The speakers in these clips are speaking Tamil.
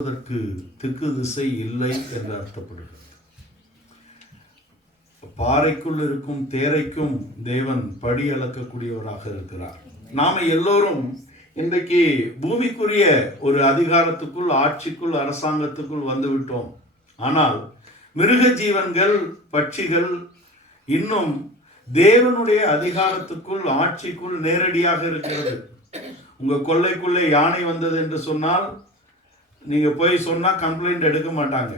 திக்கு திசை இல்லை என்று அர்த்தப்படுகிறது. பாறைக்குள் இருக்கும் தேரைக்கும் தேவன் படி அளக்கக்கூடியவராக இருக்கிறார். நாம எல்லோரும் இன்றைக்கு பூமிக்குரிய ஒரு அதிகாரத்துக்குள், ஆட்சிக்குள், அரசாங்கத்துக்குள் வந்து விட்டோம். ஆனால் மிருக ஜீவன்கள், பட்சிகள் இன்னும் தேவனுடைய அதிகாரத்துக்குள், ஆட்சிக்குள் நேரடியாக இருக்கிறது. உங்க கொல்லைக்குள்ளே யானை வந்தது என்று சொன்னால் நீங்க போய் சொன்னா கம்ப்ளைண்ட் எடுக்க மாட்டாங்க.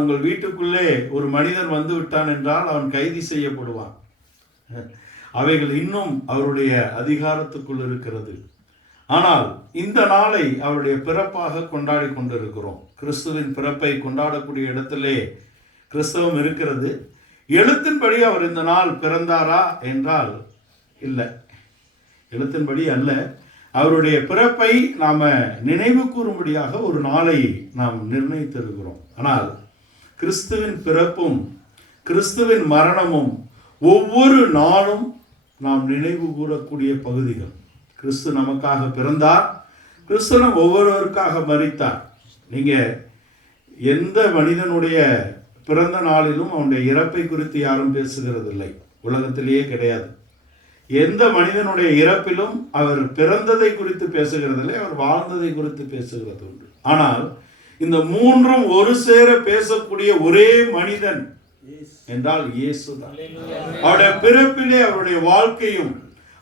உங்கள் வீட்டுக்குள்ளே ஒரு மனிதன் வந்து விட்டான் என்றால் அவன் கைது செய்யப்படுவான். அவைகள் இன்னும் அவருடைய அதிகாரத்துக்குள் இருக்கிறது. ஆனால் இந்த நாளை அவருடைய பிறப்பாக கொண்டாடி கொண்டிருக்கிறோம். கிறிஸ்துவின் பிறப்பை கொண்டாடக்கூடிய இடத்திலே கிறிஸ்தவம் இருக்கிறது. எழுத்தின்படி அவர் இந்த நாள் பிறந்தாரா என்றால் இல்லை, எழுத்தின்படி அல்ல. அவருடைய பிறப்பை நாம நினைவு கூறும்படியாக ஒரு நாளை நாம் நிர்ணயித்திருக்கிறோம். ஆனால் கிறிஸ்துவின் பிறப்பும் கிறிஸ்துவின் மரணமும் ஒவ்வொரு நாளும் நாம் நினைவு கூறக்கூடிய பகுதிகள். கிறிஸ்து நமக்காக பிறந்தார், கிறிஸ்து நம் ஒவ்வொருவருக்காக மரித்தார். நீங்க எந்த மனிதனுடைய பிறந்த நாளிலும் அவனுடைய இறப்பை குறித்து யாரும் பேசுகிறது இல்லை, உலகத்திலேயே கிடையாது. எந்த மனிதனுடைய இறப்பிலும் அவர் பிறந்ததை குறித்து பேசுகிறதில்லை, அவர் வாழ்ந்ததை குறித்து பேசுகிறது உண்டு. ஆனால் இந்த மூன்றும் ஒரு சேர பேசக்கூடிய ஒரே மனிதன் என்றால் இயேசு தான். அவருடைய பிறப்பிலே அவருடைய வாழ்க்கையும்,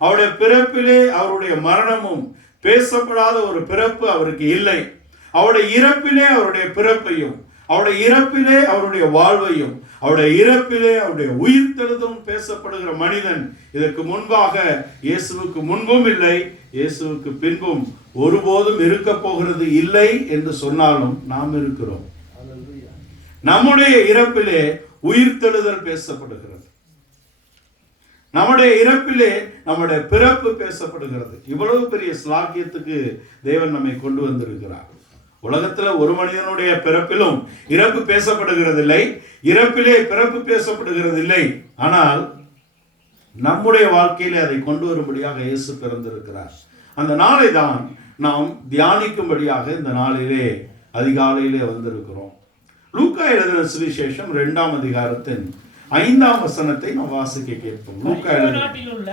அவருடைய பிறப்பிலே அவருடைய மரணமும் பேசப்படாத ஒரு பிறப்பு அவருக்கு இல்லை. அவருடைய இறப்பிலே அவருடைய பிறப்பையும், அவருடைய இறப்பிலே அவருடைய வாழ்வையும், அவருடைய இறப்பிலே அவருடைய உயிர்த்தெழுதும் பேசப்படுகிற மனிதன் இதற்கு முன்பாக இயேசுவுக்கு முன்பும் இல்லை, இயேசுவுக்கு பின்பும் ஒருபோதும் இருக்க போகிறது இல்லை என்று சொன்னாலும் நாம் இருக்கிறோம். நம்முடைய இறப்பிலே உயிர்த்தெழுதல் பேசப்படுகிறது, நம்முடைய இறப்பிலே நம்முடைய பிறப்பு பேசப்படுகிறது. இவ்வளவு பெரிய ஸ்லாக்கியத்துக்கு தேவன் நம்மை கொண்டு வந்திருக்கிறார். உலகத்துல ஒரு மனிதனுடைய பிறப்பிலும் இறப்பு பேசப்படுகிறதில்லை, இறப்பிலே பிறப்பு பேசப்படுகிறதில்லை. ஆனால் நம்முடைய வாழ்க்கையிலே அதை கொண்டு வரும்படியாக இயேசு பிறந்திருக்கிறார். அந்த நாளை தான் நாம் தியானிக்கும்படியாக இந்த நாளிலே அதிகாலையிலே வந்திருக்கிறோம். லூக்கா எழுதின சுவிசேஷம் 2ஆம் அதிகாரத்தின் 5ஆம் வசனத்தை நாம் வாசிக்க கேட்போம். லூக்கா நாட்டிலுள்ள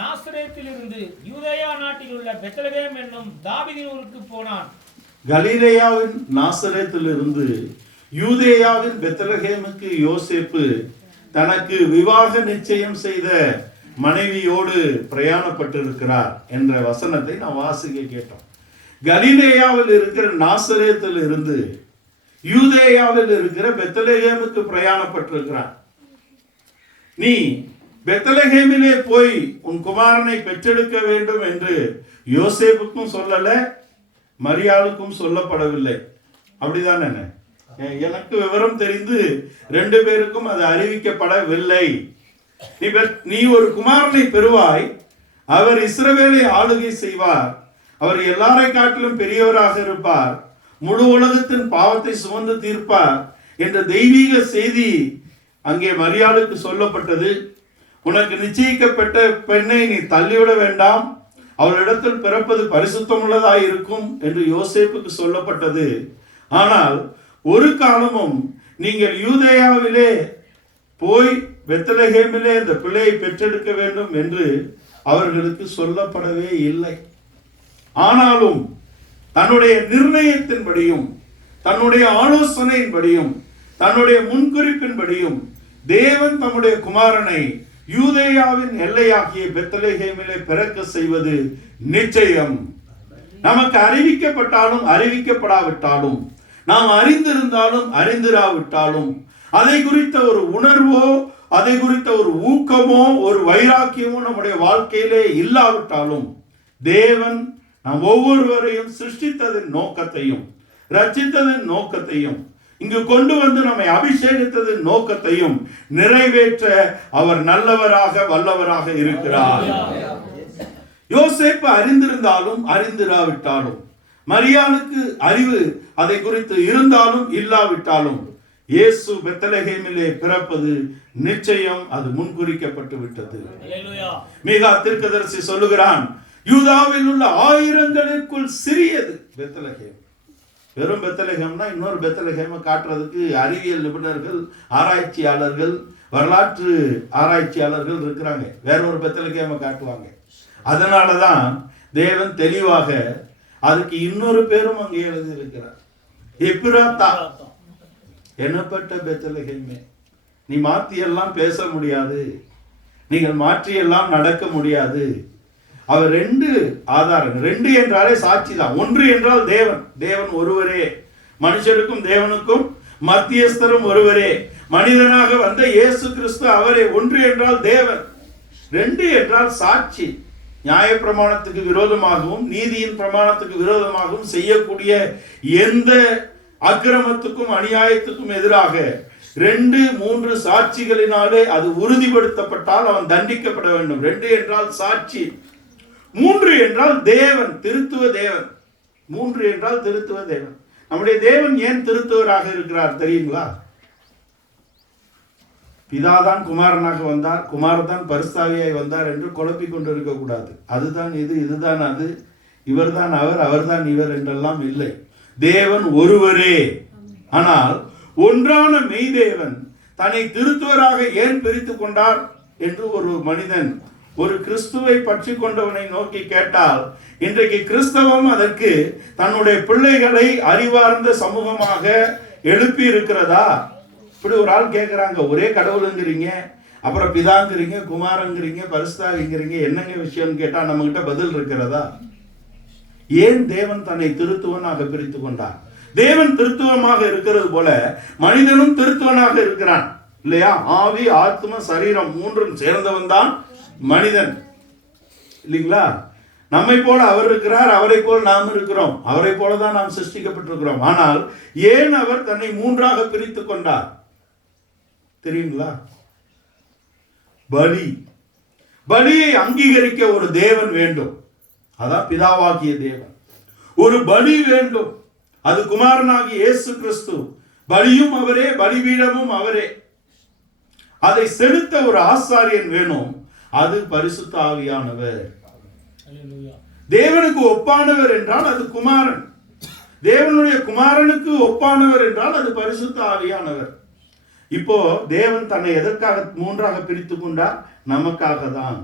நாசரேத்திலிருந்து யூதேயா நாட்டிலுள்ள பெத்லகேம் என்னும் தாவீதின் ஊருக்கு போனான். கலிலேயாவின் நாசரேத்திலிருந்து யூதேயாவின் பெத்லகேமுக்கு யோசேப்பு தனக்கு விவாக நிச்சயம் செய்த மனைவியோடு பிரயாணப்பட்டிருக்கிறார் என்ற வசனத்தை நாம் வாசிக்க கேட்டோம். கலிலேயாவில் இருக்கிற நாசரேத்தில் இருந்து யூதேயாவில் இருக்கிற பெத்லகேமுக்கு பிரயாணப்பட்டிருக்கிறார். நீ பெத்லகேமிலே போய் உன் குமாரனை பெற்றெடுக்க வேண்டும் என்று யோசேப்புக்கும் சொல்லல, மரியாளுக்கும் சொல்லப்படவில்லை. அப்படிதான் எனக்கு விவரம் தெரிந்து 2 பேருக்கும் அது அறிவிக்கப்படவில்லை. நீ ஒரு குமாரனை பெறுவாய், அவர் இஸ்ரவேலை ஆளுகை செய்வார், அவர் எல்லாரை காட்டிலும் பெரியவராக இருப்பார், முழு உலகத்தின் பாவத்தை சுமந்து தீர்ப்பார் என்ற தெய்வீக செய்தி அங்கே மரியாளுக்கு சொல்லப்பட்டது. உனக்கு நிச்சயிக்கப்பட்ட பெண்ணை நீ தள்ளிவிட வேண்டாம், அவளிடத்தில் பிறப்பது பரிசுத்தமுள்ளதாய் இருக்கும் என்று யோசேப்புக்கு சொல்லப்பட்டது. ஆனால் ஒரு காலமும் நீங்கள் யூதேயாவிலே போய் பெத்லகேமிலே இந்த பிள்ளையை பெற்றெடுக்க வேண்டும் என்று அவர்களுக்கு சொல்லப்படவே இல்லை. ஆனாலும் தன்னுடைய நிர்ணயத்தின்படியும், தன்னுடைய ஆலோசனையின்படியும், தன்னுடைய முன்குறிப்பின்படியும் தேவன் தம்முடைய குமாரனை யூதேயாவின் எல்லையாகிய பெத்லகேமிலே பிறக்க செய்வது நிச்சயம். நமக்கு அறிவிக்கப்பட்டாலும் அறிவிக்கப்படாவிட்டாலும், நாம் அறிந்திருந்தாலும் அறிந்திராவிட்டாலும், அதை குறித்த ஒரு உணர்வோ, அதை குறித்த ஒரு ஊக்கமோ, ஒரு வைராக்கியமோ நம்முடைய வாழ்க்கையிலே இல்லாவிட்டாலும், தேவன் நாம் ஒவ்வொருவரையும் சிருஷ்டித்ததின் நோக்கத்தையும், ரட்சித்ததின் நோக்கத்தையும், இங்கு கொண்டு வந்து நம்மை அபிஷேகித்ததின் நோக்கத்தையும் நிறைவேற்ற அவர் நல்லவராக வல்லவராக இருக்கிறார். யோசேப்பு அறிந்திருந்தாலும் அறிந்திராவிட்டாலும், மரியாளுக்கு அறிவு அதை குறித்து இருந்தாலும் இல்லாவிட்டாலும், இயேசு பெத்லகேமிலே பிறப்பது நிச்சயம், அது முன்குறிக்கப்பட்டு விட்டது. மீகா தீர்க்கதரிசி சொல்லுகிறான், யூதாவில் உள்ள 1000களுக்குள் சிறியது பெத்லகேம். வெறும் பெத்லகேம்னா இன்னொரு பெத்லகேமை காட்டுறதுக்கு அறிவியல் நிபுணர்கள், ஆராய்ச்சியாளர்கள், வரலாற்று ஆராய்ச்சியாளர்கள் இருக்கிறாங்க. வேற ஒரு பெத்லகேமை காட்டுவாங்க. அதனால தான் தேவன் தெளிவாக அதுக்கு இன்னொரு பேரும் அங்கே எழுதி இருக்கிறார். எப்ராத்தா எனப்பட்ட பெத்லகேமே, நீ மாற்றியெல்லாம் பேச முடியாது, நீங்கள் மாற்றியெல்லாம் நடக்க முடியாது. அவர் ரெண்டு ஆதாரங்கள், ரெண்டு என்றாலே சாட்சி தான். ஒன்று என்றால் தேவன், தேவன் ஒருவரே, மனுஷருக்கும் தேவனுக்கும் மத்தியஸ்தரும் ஒருவரே, மனிதனாக வந்த இயேசு கிறிஸ்து அவரே. ஒன்று என்றால் தேவன், ரெண்டு என்றால் சாட்சி. நியாய பிரமாணத்துக்கு விரோதமாகவும் நீதியின் பிரமாணத்துக்கு விரோதமாகவும் செய்யக்கூடிய எந்த அக்கிரமத்துக்கும் அநியாயத்துக்கும் எதிராக 2, 3 சாட்சிகளினாலே அது உறுதிப்படுத்தப்பட்டால் அவன் தண்டிக்கப்பட வேண்டும். 2 என்றால் சாட்சி. 3 என்றால் தேவன், திருத்துவ தேவன். 3 என்றால் திருத்துவ தேவன். நம்முடைய தேவன் ஏன் திருத்துவராக இருக்கிறார் தெரியுங்களா? பிதாதான் குமாரனாக வந்தார், குமாரதான் பரிசுத்தாவியாய் வந்தார் என்று குழப்பிக் கொண்டு இருக்கக்கூடாது. அதுதான் இது, இதுதான் அது, இவர்தான் அவர், அவர்தான் இவர் என்றெல்லாம் இல்லை. தேவன் ஒருவரே. ஆனால் ஒன்றான மெய்தேவன் தன்னை திருத்துவராக ஏன் பிரித்து கொண்டார் என்று ஒரு மனிதன், ஒரு கிறிஸ்துவை பற்றி கொண்டவனை நோக்கி கேட்டால், இன்றைக்கு கிறிஸ்தவம் அதற்கு தன்னுடைய பிள்ளைகளை அறிவார்ந்த சமூகமாக எழுப்பி இருக்கிறதா? இப்படி ஒரு ஆள் கேட்குறாங்க. ஒரே கடவுளுங்கிறீங்க, அப்புறம் பிதாங்கிறீங்க, குமாரங்கிறீங்க, பரிசுத்தாவிங்கிறீங்க, என்னங்க விஷயம்னு கேட்டால் நம்மகிட்ட பதில் இருக்கிறதா? ஏன் தேவன் தன்னை திருத்துவனாக பிரித்து கொண்டார்? தேவன் திருத்துவமாக இருக்கிறது போல மனிதனும் திருத்துவனாக இருக்கிறான் இல்லையா? ஆவி, ஆத்ம, சரீரம் மூன்றும் சேர்ந்தவன் தான் மனிதன் இல்லைங்களா? நம்மை போல அவர் இருக்கிறார், அவரை போல் நாம் இருக்கிறோம், அவரை போலதான் நாம் சிருஷ்டிக்கப்பட்டிருக்கிறோம். ஆனால் ஏன் அவர் தன்னை மூன்றாக பிரித்து கொண்டார் தெரியுங்களா? பலி, பலியை அங்கீகரிக்க ஒரு தேவன் வேண்டும். அதான் பிதாவாகிய தேவன். ஒரு பலி வேண்டும், அது குமாரனாகிய இயேசு கிறிஸ்து. பலியும் அவரே, பலிபீடமும் அவரே. அதை செலுத்த ஒரு ஆசாரியன் வேணும், அது பரிசுத்த ஆவியானவர். தேவனுக்கு ஒப்பானவர் என்றால் அது குமாரன், தேவனுடைய குமாரனுக்கு ஒப்பானவர் என்றால் அது பரிசுத்த ஆவியானவர். இப்போ தேவன் தன்னை எதற்காக மூன்றாக பிரித்து கொண்டார்? நமக்காக தான்.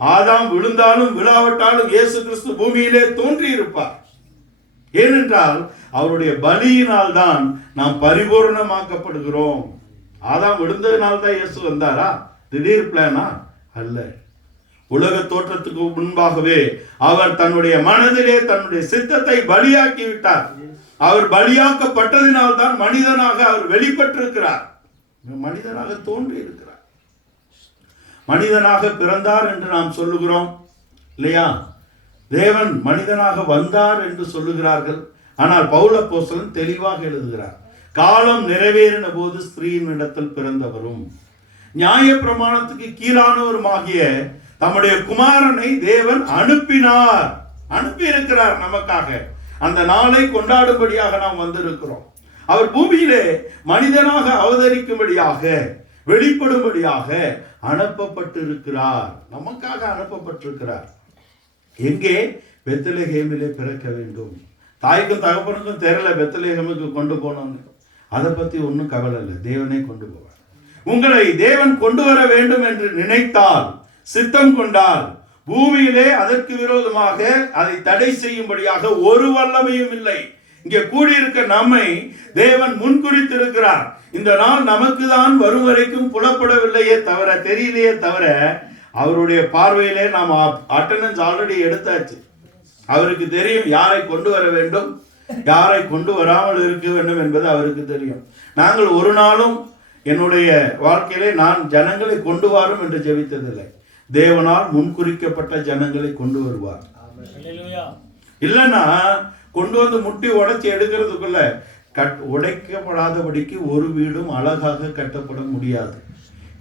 ஆதாம் விழுந்தாலும் விழாவிட்டாலும் இயேசு கிறிஸ்து பூமியிலே தோன்றி இருப்பார். ஏனென்றால் அவருடைய பலியினால் தான் நாம் பரிபூர்ணமாக்கப்படுகிறோம். ஆதாம் விழுந்ததினால் தான் இயேசு வந்தாரா? திடீர் பிளானா? அல்ல. உலக தோற்றத்துக்கு முன்பாகவே அவர் தன்னுடைய மனதிலே தன்னுடைய சித்தத்தை பலியாக்கி விட்டார். அவர் பலியாக்கப்பட்டதினால் தான் மனிதனாக அவர் வெளிப்பட்டிருக்கிறார், மனிதனாக தோன்றி இருக்கிறார். மனிதனாக பிறந்தார் என்று நாம் சொல்லுகிறோம் இல்லையா? தேவன் மனிதனாக வந்தார் என்று சொல்லுகிறார்கள். ஆனால் பவுல் அப்போஸ்தலன் தெளிவாக எழுதுகிறார், காலம் நிறைவேறின போது ஸ்திரீயின் இடத்தில் பிறந்தவரும் நியாய பிரமாணத்துக்கு கீழானவருமாகிய தம்முடைய குமாரனை தேவன் அனுப்பினார், அனுப்பி இருக்கிறார் நமக்காக. அந்த நாளை கொண்டாடும்படியாக நாம் வந்திருக்கிறோம். அவர் பூமியிலே மனிதனாக அவதரிக்கும்படியாக, வெளிப்படும்படியாக அனுப்பப்பட்டிருக்கிறார், நமக்காக அனுப்பப்பட்டிருக்கிறார். எங்கே? பெத்லகேமிலே பிறக்க வேண்டும். தாய்க்கும் தகப்பனுக்கும் தெரியல பெத்லகேமுக்கு கொண்டு போனோம்னு. அதை பத்தி ஒன்றும் கவலை இல்லை, தேவனே கொண்டு போவார். உங்களை தேவன் கொண்டு வர வேண்டும் என்று நினைத்தால், சித்தம் கொண்டால், பூமியிலே அதற்கு விரோதமாக அதை தடை செய்யும்படியாக ஒரு வல்லமையும் இல்லை. இங்கே கூடியிருக்க நம்மை தேவன் முன்குறித்திருக்கிறார். இந்த நாள் நமக்கு தான் வரும் வரைக்கும் புலப்படவில்லையே தவிர, தெரியலையே தவிர, அவருடைய பார்வையிலே நாம் அட்டெண்டன்ஸ் ஆல்ரெடி எடுத்தாச்சு. அவருக்கு தெரியும் யாரை கொண்டு வர வேண்டும், யாரை கொண்டு வராமல் இருக்க வேண்டும் என்பது அவருக்கு தெரியும். நாங்கள் ஒரு நாளும் என்னுடைய வாழ்க்கையிலே நான் ஜனங்களை கொண்டு வரும் என்று ஜெபித்ததில்லை. தேவனால் முன்குறிக்கப்பட்ட ஜனங்களை கொண்டு வருவார். இல்லைன்னா கொண்டு வந்து முட்டி உடைச்சி எடுக்கிறதுக்குள்ள உடைக்கப்படாதபடிக்கு ஒரு வீடும் அழகாக கட்டப்பட முடியாது.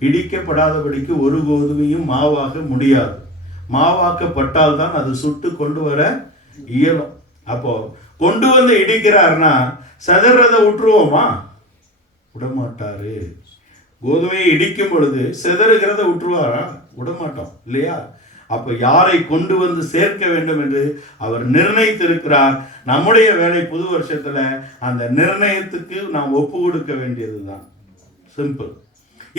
இடிக்கப்படாதபடிக்கு ஒரு கோதுமையும் மாவாக முடியாது. மாவாக்கப்பட்டால் தான் அது சுட்டு கொண்டு வர இயலும். அப்போ கொண்டு வந்து இடிக்கிறார்னா சதறத விட்டுருவோமா? விடமாட்டாரு. கோதுமையை இடிக்கும் பொழுது செதறுகிறத விட்டுருவாரா? விடமாட்டோம் இல்லையா? அப்ப யாரை கொண்டு வந்து சேர்க்க வேண்டும் என்று அவர் நிர்ணயித்திருக்கிறார். நம்முடைய வேலை புது வருஷத்துல அந்த நிர்ணயத்துக்கு நாம் ஒப்பு கொடுக்க வேண்டியதுதான். சிம்பிள்.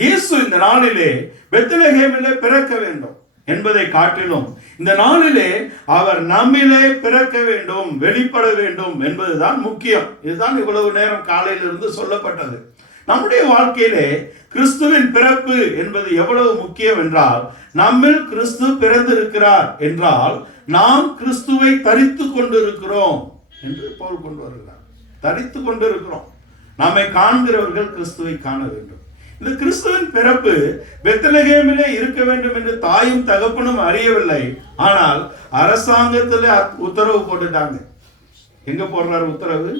இயேசு இந்த நாளிலே பெத்லகேமிலே பிறக்க வேண்டும் என்பதை காட்டிலும் இந்த நாளிலே அவர் நம்மிலே பிறக்க வேண்டும், வெளிப்பட வேண்டும் என்பதுதான் முக்கியம். இதுதான் இவ்வளவு நேரம் காலையிலிருந்து சொல்லப்பட்டது. நம்முடைய வாழ்க்கையிலே கிறிஸ்துவின் பிறப்பு என்பது எவ்வளவு முக்கியம் என்றால், நம்மில் கிறிஸ்து பிறந்திருக்கிறார் என்றால் நாம் கிறிஸ்துவை தரித்து கொண்டிருக்கிறோம் என்று பவுல் கொண்டு வருகிறார். தரித்து கொண்டிருக்கிறோம். நம்மை காண்கிறவர்கள் கிறிஸ்துவை காண வேண்டும். இந்த கிறிஸ்துவின் பிறப்பு பெத்லகேமிலே இருக்க வேண்டும் என்று தாயும் தகப்பனும் அறியவில்லை. ஆனால் அரசாங்கத்திலே உத்தரவு போட்டுட்டாங்க. எங்க போடுறாரு உத்தரவு?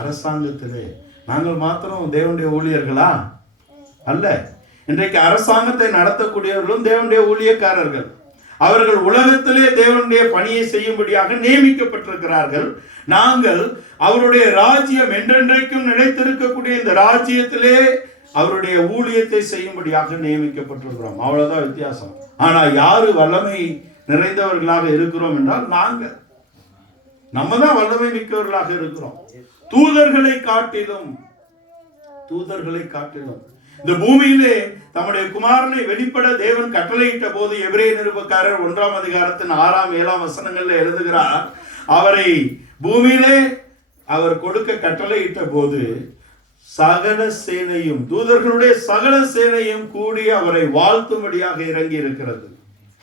அரசாங்கத்திலே. நாங்கள் மாத்திரம் தேவனுடைய ஊழியர்களா? அல்ல. இன்றைக்கு அரசாங்கத்தை நடத்தக்கூடியவர்களும் தேவனுடைய ஊழியக்காரர்கள். அவர்கள் உலகத்திலே தேவனுடைய பணியை செய்யும்படியாக நியமிக்கப்பட்டிருக்கிறார்கள். நாங்கள் அவருடைய ராஜ்யம் என்றென்றைக்கும் நிலைத்திருக்கக்கூடிய இந்த ராஜ்யத்திலே அவருடைய ஊழியத்தை செய்யும்படியாக நியமிக்கப்பட்டிருக்கிறோம். அவ்வளவுதான் வித்தியாசம். ஆனா யாரு வல்லமை நிறைந்தவர்களாக இருக்கிறோம் என்றால் நம்ம தான் வல்லமை மிக்கவர்களாக இருக்கிறோம். தூதர்களை காட்டிலும் இந்த பூமியிலே தம்முடைய குமாரனை வெளிப்பட தேவன் கட்டளையிட்ட போது எபிரேய நிருபக்காரர் 1ஆம் அதிகாரத்தின் 6ஆம் 7ஆம் வசனங்கள்ல எழுதுகிறார், அவரை பூமியிலே அவர் கொடுக்க கட்டளையிட்ட போது சகல சேனையும், தூதர்களுடைய சகல சேனையும் கூடி அவரை வாழ்த்தும்படியாக இறங்கி இருக்கிறது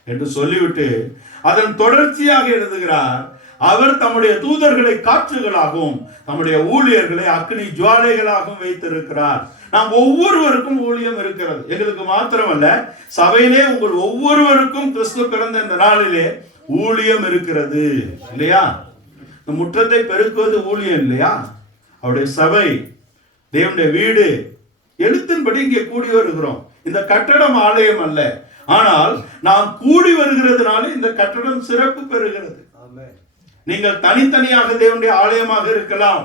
என்று சொல்லிவிட்டு அதன் தொடர்ச்சியாக எழுதுகிறார், அவர் தம்முடைய தூதர்களை காற்றுகளாகவும் தம்முடைய ஊழியர்களை அக்னி ஜுவாலைகளாகவும் வைத்திருக்கிறார். நாம் ஒவ்வொருவருக்கும் ஊழியம் இருக்கிறது. எங்களுக்கு மாத்திரமல்ல, சபையிலே உங்கள் ஒவ்வொருவருக்கும் கிறிஸ்து பிறந்த இந்த நாளிலே ஊழியம் இருக்கிறது இல்லையா? இந்த முற்றத்தை பெருக்குவது ஊழியம் இல்லையா? அவருடைய சபை, தேவனுடைய வீடு, எழுத்தின்படி இங்கே கூடி வருகிறோம். இந்த கட்டடம் ஆலயம் அல்ல, ஆனால் நாம் கூடி வருகிறதுனால இந்த கட்டடம் சிறப்பு பெறுகிறது. நீங்கள் தனித்தனியாக தேவனுடைய ஆலயமாக இருக்கலாம்,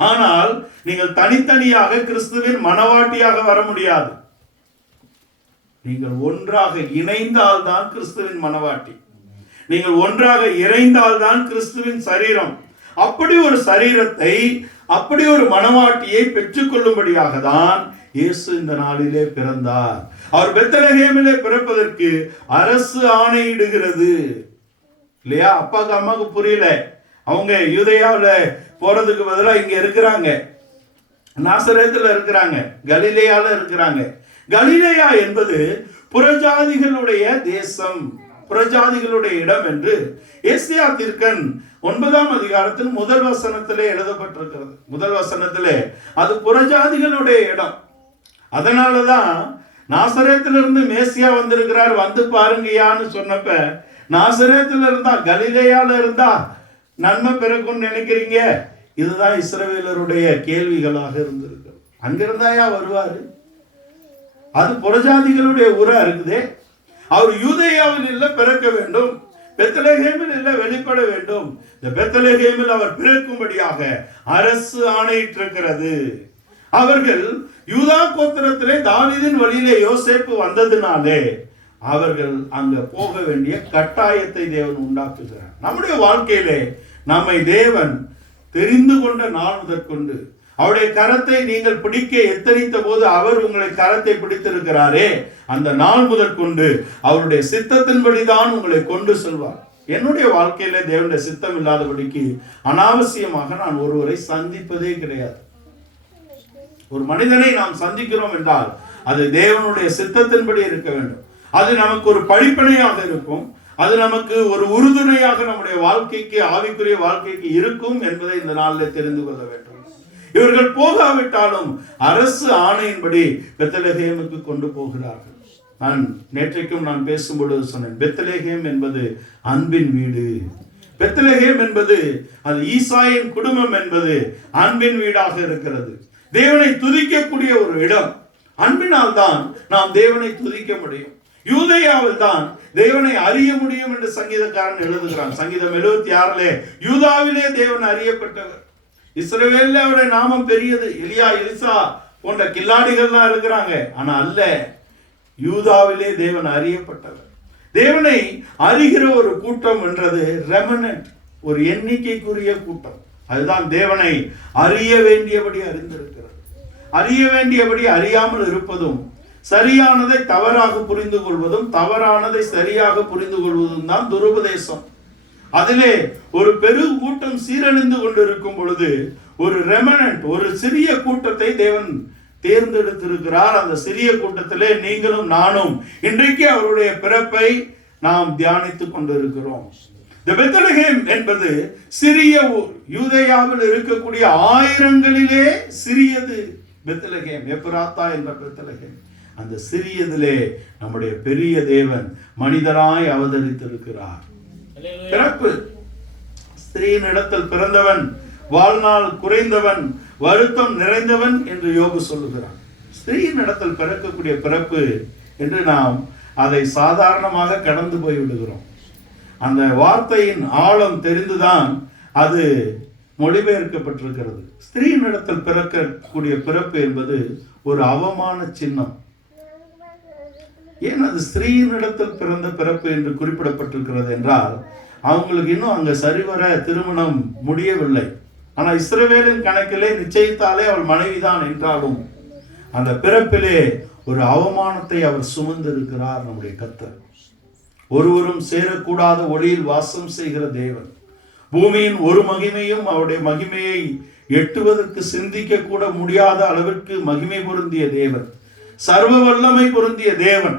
ஆனால் நீங்கள் தனித்தனியாக கிறிஸ்துவின் மனவாட்டியாக வர முடியாது. நீங்கள் ஒன்றாக இணைந்தால் தான் கிறிஸ்துவின் மனவாட்டி. நீங்கள் ஒன்றாக இணைந்தால் தான் கிறிஸ்துவின் சரீரம். அப்படி ஒரு சரீரத்தை, அப்படி ஒரு மனவாட்டியை பெற்றுக் கொள்ளும்படியாக தான் இயேசு இந்த நாளிலே பிறந்தார். அவர் பெத்லகேமிலே பிறப்பதற்கு அரசு ஆணையிடுகிறது இல்லையா? அப்பாக்கு அம்மாவுக்கு புரியல. அவங்க யூதேயாவுல போறதுக்கு பதிலாக இங்க இருக்கிறாங்க, நாசரேத்துல இருக்கிறாங்க, கலிலேயால இருக்கிறாங்க. கலிலேயா என்பது புறஜாதிகளுடைய தேசம், புறஜாதிகளுடைய இடம் என்று ஏசாயா தீர்க்கன் 9ஆம் அதிகாரத்தின் முதல் வசனத்திலே எழுதப்பட்டிருக்கிறது. முதல் வசனத்திலே அது புறஜாதிகளுடைய இடம். அதனாலதான் நாசரேத்திலிருந்து மேசியா வந்திருக்கிறார், வந்து பாருங்கயான்னு சொன்னப்ப, நாசரேத்துல இருந்தா, கலிலேயால இருந்தா நன்மை பிறக்கும்னு நினைக்கிறீங்க? இதுதான் இஸ்ரவேலருடைய கேள்விகளாக இருந்திருக்கு. அங்கிருந்தாயா வருவாரு? அது புறஜாதிகளுடைய ஊரா இருக்குதே. அவர் யூதேயாவில் இல்ல பிறக்க வேண்டும், பெத்லகேமில் இல்ல வெளிப்பட வேண்டும். இந்த பெத்லகேமில் அவர் பிறக்கும்படியாக அரசு ஆணையிட்டிருக்கிறது. அவர்கள் யூதா கோத்திரத்திலே தாவீதின் வழியிலே யோசேப்பு வந்ததினாலே அவர்கள் அங்க போக வேண்டிய கட்டாயத்தை தேவன் உண்டாக்குகிறார். நம்முடைய வாழ்க்கையிலே நம்மை தேவன் தெரிந்து கொண்ட நாள் முதற்கொண்டு அவருடைய கரத்தை நீங்கள் பிடிக்க எத்தனித்த போது அவர் உங்களை கரத்தை பிடித்திருக்கிறாரே, அந்த நாள் முதற்கொண்டு அவருடைய சித்தத்தின்படிதான் உங்களை கொண்டு செல்வார். என்னுடைய வாழ்க்கையில தேவனுடைய சித்தம் இல்லாதபடிக்கு அனாவசியமாக நான் ஒருவரை சந்திப்பதே கிடையாது. ஒரு மனிதனை நாம் சந்திக்கிறோம் என்றால் அது தேவனுடைய சித்தத்தின்படி இருக்க வேண்டும். அது நமக்கு ஒரு படிப்பினையாக இருக்கும், அது நமக்கு ஒரு உறுதுணையாக நம்முடைய வாழ்க்கைக்கு, ஆவிக்குரிய வாழ்க்கைக்கு இருக்கும் என்பதை இந்த நாளில் தெரிந்து கொள்ள வேண்டும். இவர்கள் போகாவிட்டாலும் அரசு ஆணையின்படி பெத்லகேமுக்கு கொண்டு போகிறார்கள். நான் நேற்றைக்கும் நான் பேசும்பொழுது சொன்னேன், பெத்லகேம் என்பது அன்பின் வீடு. பெத்லகேம் என்பது அது ஈசாயின் குடும்பம் என்பது அன்பின் வீடாக இருக்கிறது. தேவனை துதிக்கக்கூடிய ஒரு இடம். அன்பினால் தான் நாம் தேவனை துதிக்க முடியும். யூதேயாவில் தான் தேவனை அறிய முடியும் என்று சங்கீதக்காரன் எழுதுகிறான். சங்கீதம் 76 யூதாவிலே தேவன் அறியப்பட்டவர். இஸ்ரவேலில் அவருடைய நாமம் பெரியது. எலியா, எலிசா போன்ற கில்லாடிகள்லாம் இருக்கிறாங்க, ஆனா அல்ல, யூதாவிலே தேவன் அறியப்பட்டவர். தேவனை அறிகிற ஒரு கூட்டம் என்றது ரெமனன்ட், ஒரு எண்ணிக்கைக்குரிய கூட்டம். அதுதான் தேவனை அறிய வேண்டியபடி அறிந்திருக்கிறது. அறிய வேண்டியபடி அறியாமல் இருப்பதும், சரியானதை தவறாக புரிந்து கொள்வதும், தவறானதை சரியாக புரிந்து கொள்வதும் தான் துருபதேசம். அதிலே ஒரு பெரும் கூட்டம் சீரழிந்து கொண்டிருக்கும் பொழுது ஒரு ரெமனன்ட், ஒரு சிறிய கூட்டத்தை தேவன் தேர்ந்தெடுத்திருக்கிறார். அந்த சிறிய கூட்டத்திலே நீங்களும் நானும் இன்றைக்கு அவருடைய பிறப்பை நாம் தியானித்துக் கொண்டிருக்கிறோம். பெத்லகேம் என்பது சிறிய ஊர், யூதேயாவில் இருக்கக்கூடிய ஆயிரங்களிலே சிறியது பெத்லகேம், எப்ராத்தா என்ற பெத்லகேம். அந்த சிறியதிலே நம்முடைய பெரிய தேவன் மனிதராய் அவதரித்திருக்கிறார். பிறப்பு, ஸ்திரீயின் இடத்தில் பிறந்தவன், வாழ்நாள் குறைந்தவன், வருத்தம் நிறைந்தவன் என்று யோபு சொல்லுகிறான். ஸ்திரீயின் இடத்தில் பிறக்கக்கூடிய பிறப்பு என்று நாம் அதை சாதாரணமாக கடந்து போய் விடுகிறோம். அந்த வார்த்தையின் ஆழம் தெரிந்துதான் அது மொழிபெயர்க்கப்பட்டிருக்கிறது. ஸ்திரீயின் இடத்தில் பிறக்கக்கூடிய பிறப்பு என்பது ஒரு அவமான சின்னம். ஏன் அது ஸ்திரீயின் இடத்தில் பிறந்த பிறப்பு என்று குறிப்பிடப்பட்டிருக்கிறது என்றால், அவங்களுக்கு இன்னும் அங்க சரிவர திருமணம் முடியவில்லை. ஆனால் இஸ்ரவேலின் கணக்கிலே நிச்சயித்தாலே அவள் மனைவிதான் என்றாலும் அந்த பிறப்பிலே ஒரு அவமானத்தை அவர் சுமந்திருக்கிறார் நம்முடைய கர்த்தர். ஒருவரும் சேரக்கூடாத ஒளியில் வாசம் செய்கிற தேவன், பூமியின் ஒரு மகிமையும் அவருடைய மகிமையை எட்டுவதற்கு சிந்திக்க கூட முடியாத அளவிற்கு மகிமை பொருந்திய தேவன், சர்வ வல்லமை பொருந்திய தேவன்,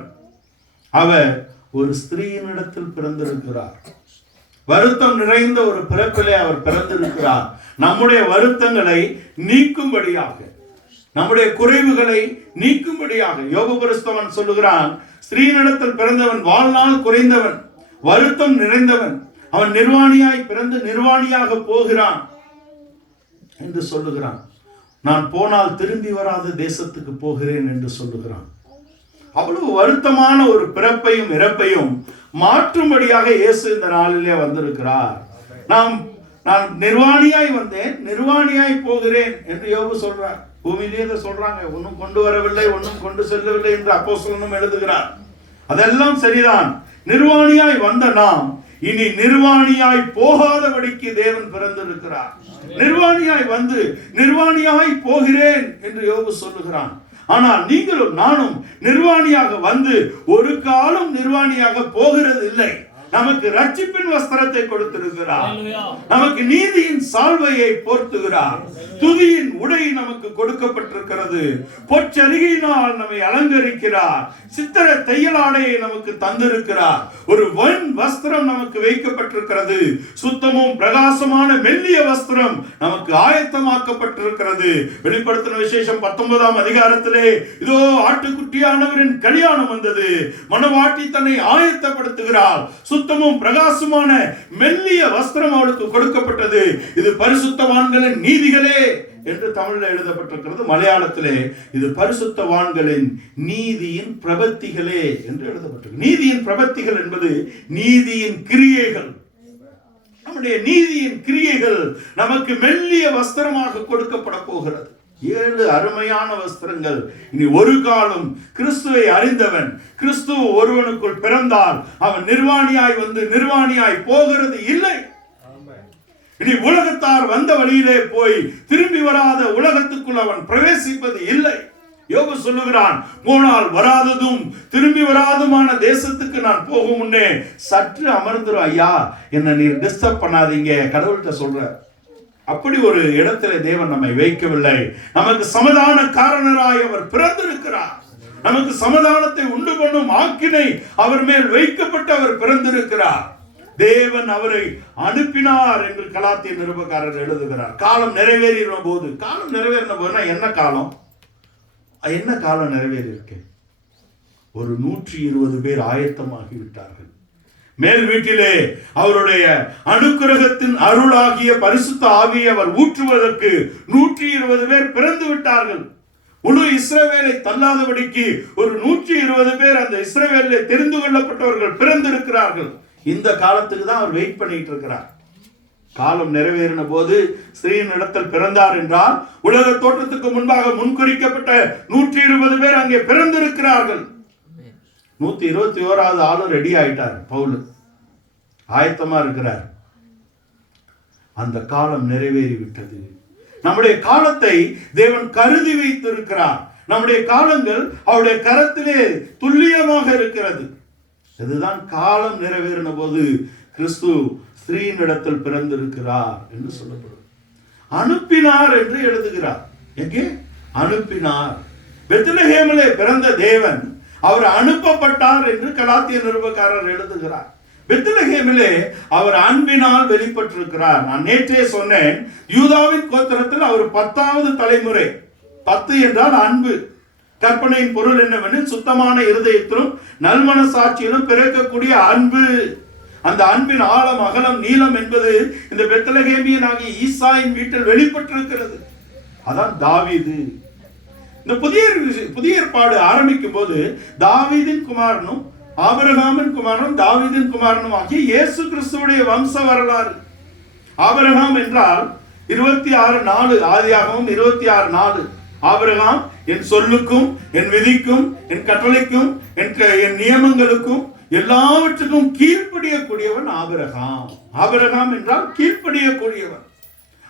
அவர் ஒரு ஸ்திரீயினிடத்தில் பிறந்திருக்கிறார். வருத்தம் நிறைந்த ஒரு பிறப்பிலே அவர் பிறந்திருக்கிறார். நம்முடைய வருத்தங்களை நீக்கும்படியாக, நம்முடைய குறைவுகளை நீக்கும்படியாக. யோபு கிறிஸ்தவன் சொல்லுகிறான், ஸ்திரீயினிடத்தில் பிறந்தவன் வாழ்நாள் குறைந்தவன், வருத்தம் நிறைந்தவன், அவன் நிர்வாணியாய் பிறந்து நிர்வாணியாக போகிறான் என்று சொல்லுகிறான். நான் போனால் திரும்பி வராத தேசத்துக்கு போகிறேன் என்று சொல்லுகிறான். அவ்வளவு வருத்தமான ஒரு பிறப்பையும் இறப்பையும் மாற்றும்படியாக இயேசு இந்த நாளிலே வந்திருக்கிறார். நான் நிர்வாணியாய் வந்தேன், நிர்வாணியாய் போகிறேன் என்று யோபு சொல்றார். பூமியிலே சொல்றாங்க, ஒன்னும் கொண்டு வரவில்லை, ஒன்னும் கொண்டு செல்லவில்லை என்று அப்போஸ்தலனும் எழுதுகிறார். அதெல்லாம் சரிதான். நிர்வாணியாய் வந்த நாம் இனி நிர்வாணியாய் போகாதபடிக்கு தேவன் பிறந்திருக்கிறார். நிர்வாணியாய் வந்து நிர்வாணியாய் போகிறேன் என்று யோபு சொல்லுகிறான். ஆனால் நீங்களும் நானும் நிர்வாணியாக வந்து ஒரு காலம் நிர்வாணியாக போகிறது இல்லை. நமக்கு ரட்சிப்பின் வஸ்திரத்தை கொடுத்திருக்கிறார், நமக்கு நீதியின் சால்வையை போர்த்துகிறார், துதியின் உடை நமக்கு கொடுக்கப்பட்டிருக்கிறது, பொற்சரிகையினால் நம்மை அலங்கரிக்கிறார், சித்திர தையலாடையை நமக்கு தந்திருக்கிறார், ஒரு பொன் வஸ்திரம் நமக்கு வைக்கப்பட்டிருக்கிறது, சுத்தமும் பிரகாசமான மெல்லிய வஸ்திரம் நமக்கு ஆயத்தமாக்கப்பட்டிருக்கிறது. வெளிப்படுத்தின விசேஷம் 19ஆம் அதிகாரத்திலே இதோ ஆட்டுக்குட்டியானவரின் கல்யாணம் வந்தது, மணவாட்டி தன்னை ஆயத்தப்படுத்துகிறார், சுத்தமும் பிரகாசமான மெல்லிய வஸ்திரம் அவளுக்கு கொடுக்கப்பட்டது. இது பரிசுத்தவான்களின் நீதிகளே என்று தமிழில் எழுதப்பட்டிருக்கிறது. மலையாளத்திலே இது பரிசுத்தவான்களின் நீதியின் பிரபத்திகளே என்று எழுதப்பட்டிருக்கு. நீதியின் பிரபத்திகள் என்பது நீதியின் கிரியைகள். நம்முடைய நீதியின் கிரியைகள் நமக்கு மெல்லிய வஸ்திரமாக கொடுக்கப்பட போகிறது. 7 அருமையான வஸ்திரங்கள். இனி ஒரு காலம் கிறிஸ்துவை அறிந்தவன், கிறிஸ்து ஒருவனுக்குள் பிறந்தால் அவன் நிர்வாணியாய் வந்து நிர்வாணியாய் போகிறது இல்லை. இனி உலகத்தார் வந்த வழியிலே போய் திரும்பி வராத உலகத்துக்குள் அவன் பிரவேசிப்பது இல்லை. யோபு சொல்லுகிறான், போனால் வராததும் திரும்பி வராதுமான தேசத்துக்கு நான் போகும் முன்னே சற்று அமர்ந்துரும் ஐயா, என்ன நீர் டிஸ்டர்ப் பண்ணாதீங்க கடவுள்கிட்ட சொல்ற. அப்படி ஒரு இடத்துல தேவன் நம்மை வைக்கவில்லை. நமக்கு சமாதான காரணராய் அவர் பிறந்திருக்கிறார். நமக்கு சமாதானத்தை உண்டு பண்ணும் ஆக்கினை அவர் மேல் வைக்கப்பட்டு அவர் பிறந்திருக்கிறார். தேவன் அவரை அனுப்பினார் என்று கலாத்திய நிருபக்காரர் எழுதுகிறார். காலம் நிறைவேறின போது, காலம் நிறைவேறின போதுனா என்ன காலம்? என்ன காலம் நிறைவேறி இருக்கு? ஒரு 120 பேர் ஆயத்தமாகி விட்டார்கள். மேல் வீட்டிலே அவருடைய அனுக்கிரகத்தின் அருளாகிய பரிசுத்த ஆவியை அவர் ஊற்றுவதற்கு 120 பேர் பிறந்து விட்டார்கள். முழு இஸ்ரவேலை தள்ளாதபடிக்கு ஒரு 120 பேர் அந்த இஸ்ரவேலிலே தெரிந்து கொள்ளப்பட்டவர்கள் பிறந்திருக்கிறார்கள். இந்த காலத்துக்கு தான் அவர் வெயிட் பண்ணிட்டு இருக்கிறார். காலம் நிறைவேறின போது ஸ்திரீயின் இடத்தில் பிறந்தார் என்றால் உலக தோற்றத்துக்கு முன்பாக முன்குறிக்கப்பட்ட 120 பேர் அங்கே பிறந்திருக்கிறார்கள். 121வது ஆளும் ரெடி ஆயிட்டார். பவுல் ஆயத்தமா இருக்கிறார். அந்த காலம் நிறைவேறிவிட்டது. நம்முடைய காலத்தை தேவன் கருதி வைத்திருக்கிறார். நம்முடைய காலங்கள் அவருடைய கரத்திலே துல்லியமாக இருக்கிறது. இதுதான் காலம் நிறைவேறின போது கிறிஸ்து ஸ்திரீயின் இடத்தில் பிறந்திருக்கிறார் என்று சொல்லப்படும். அனுப்பினார் என்று எழுதுகிறார். எங்கே அனுப்பினார்? பெத்லகேமிலே பிறந்த தேவன் அவர் அனுப்பப்பட்டார் என்று கலாத்திய நிருபக்காரர் எழுதுகிறார். பெத்லகேமிலே அவர் அன்பினால் வெளிப்பட்டிருக்கிறார். நான் நேற்றே சொன்னேன், யூதாவின் கோத்திரத்தில் அவர் 10வது தலைமுறை. 10 என்றால் அன்பு. கற்பனையின் பொருள் என்னவெனில் சுத்தமான இருதயத்திலும் நல்மனசாட்சியிலும் பிறக்கக்கூடிய அன்பு. அந்த அன்பின் ஆழம், அகலம், நீளம் என்பது இந்த பெத்லகேமியனாகிய ஈசாயின் வீட்டில் வெளிப்பட்டிருக்கிறது. அதான் தாவீது. இந்த புதிய ஏற்பாடு ஆரம்பிக்கும் போது தாவீதின் குமாரனும் ஆபிரகாமின் குமாரனும் தாவீதின் குமாரனும் ஆகிய இயேசு கிறிஸ்துவுடைய வம்ச வரலாறு. ஆபிரகாம் என்றால் 26:4 ஆதியாகமம் 26:4. ஆபிரகாம் என் சொல்லுக்கும் என் விதிக்கும் என் கட்டளைக்கும் என் நியமங்களுக்கும் எல்லாவற்றுக்கும் கீழ்ப்படியக்கூடியவன் ஆபிரகாம். ஆபிரகாம் என்றால் கீழ்ப்படியக்கூடியவன்.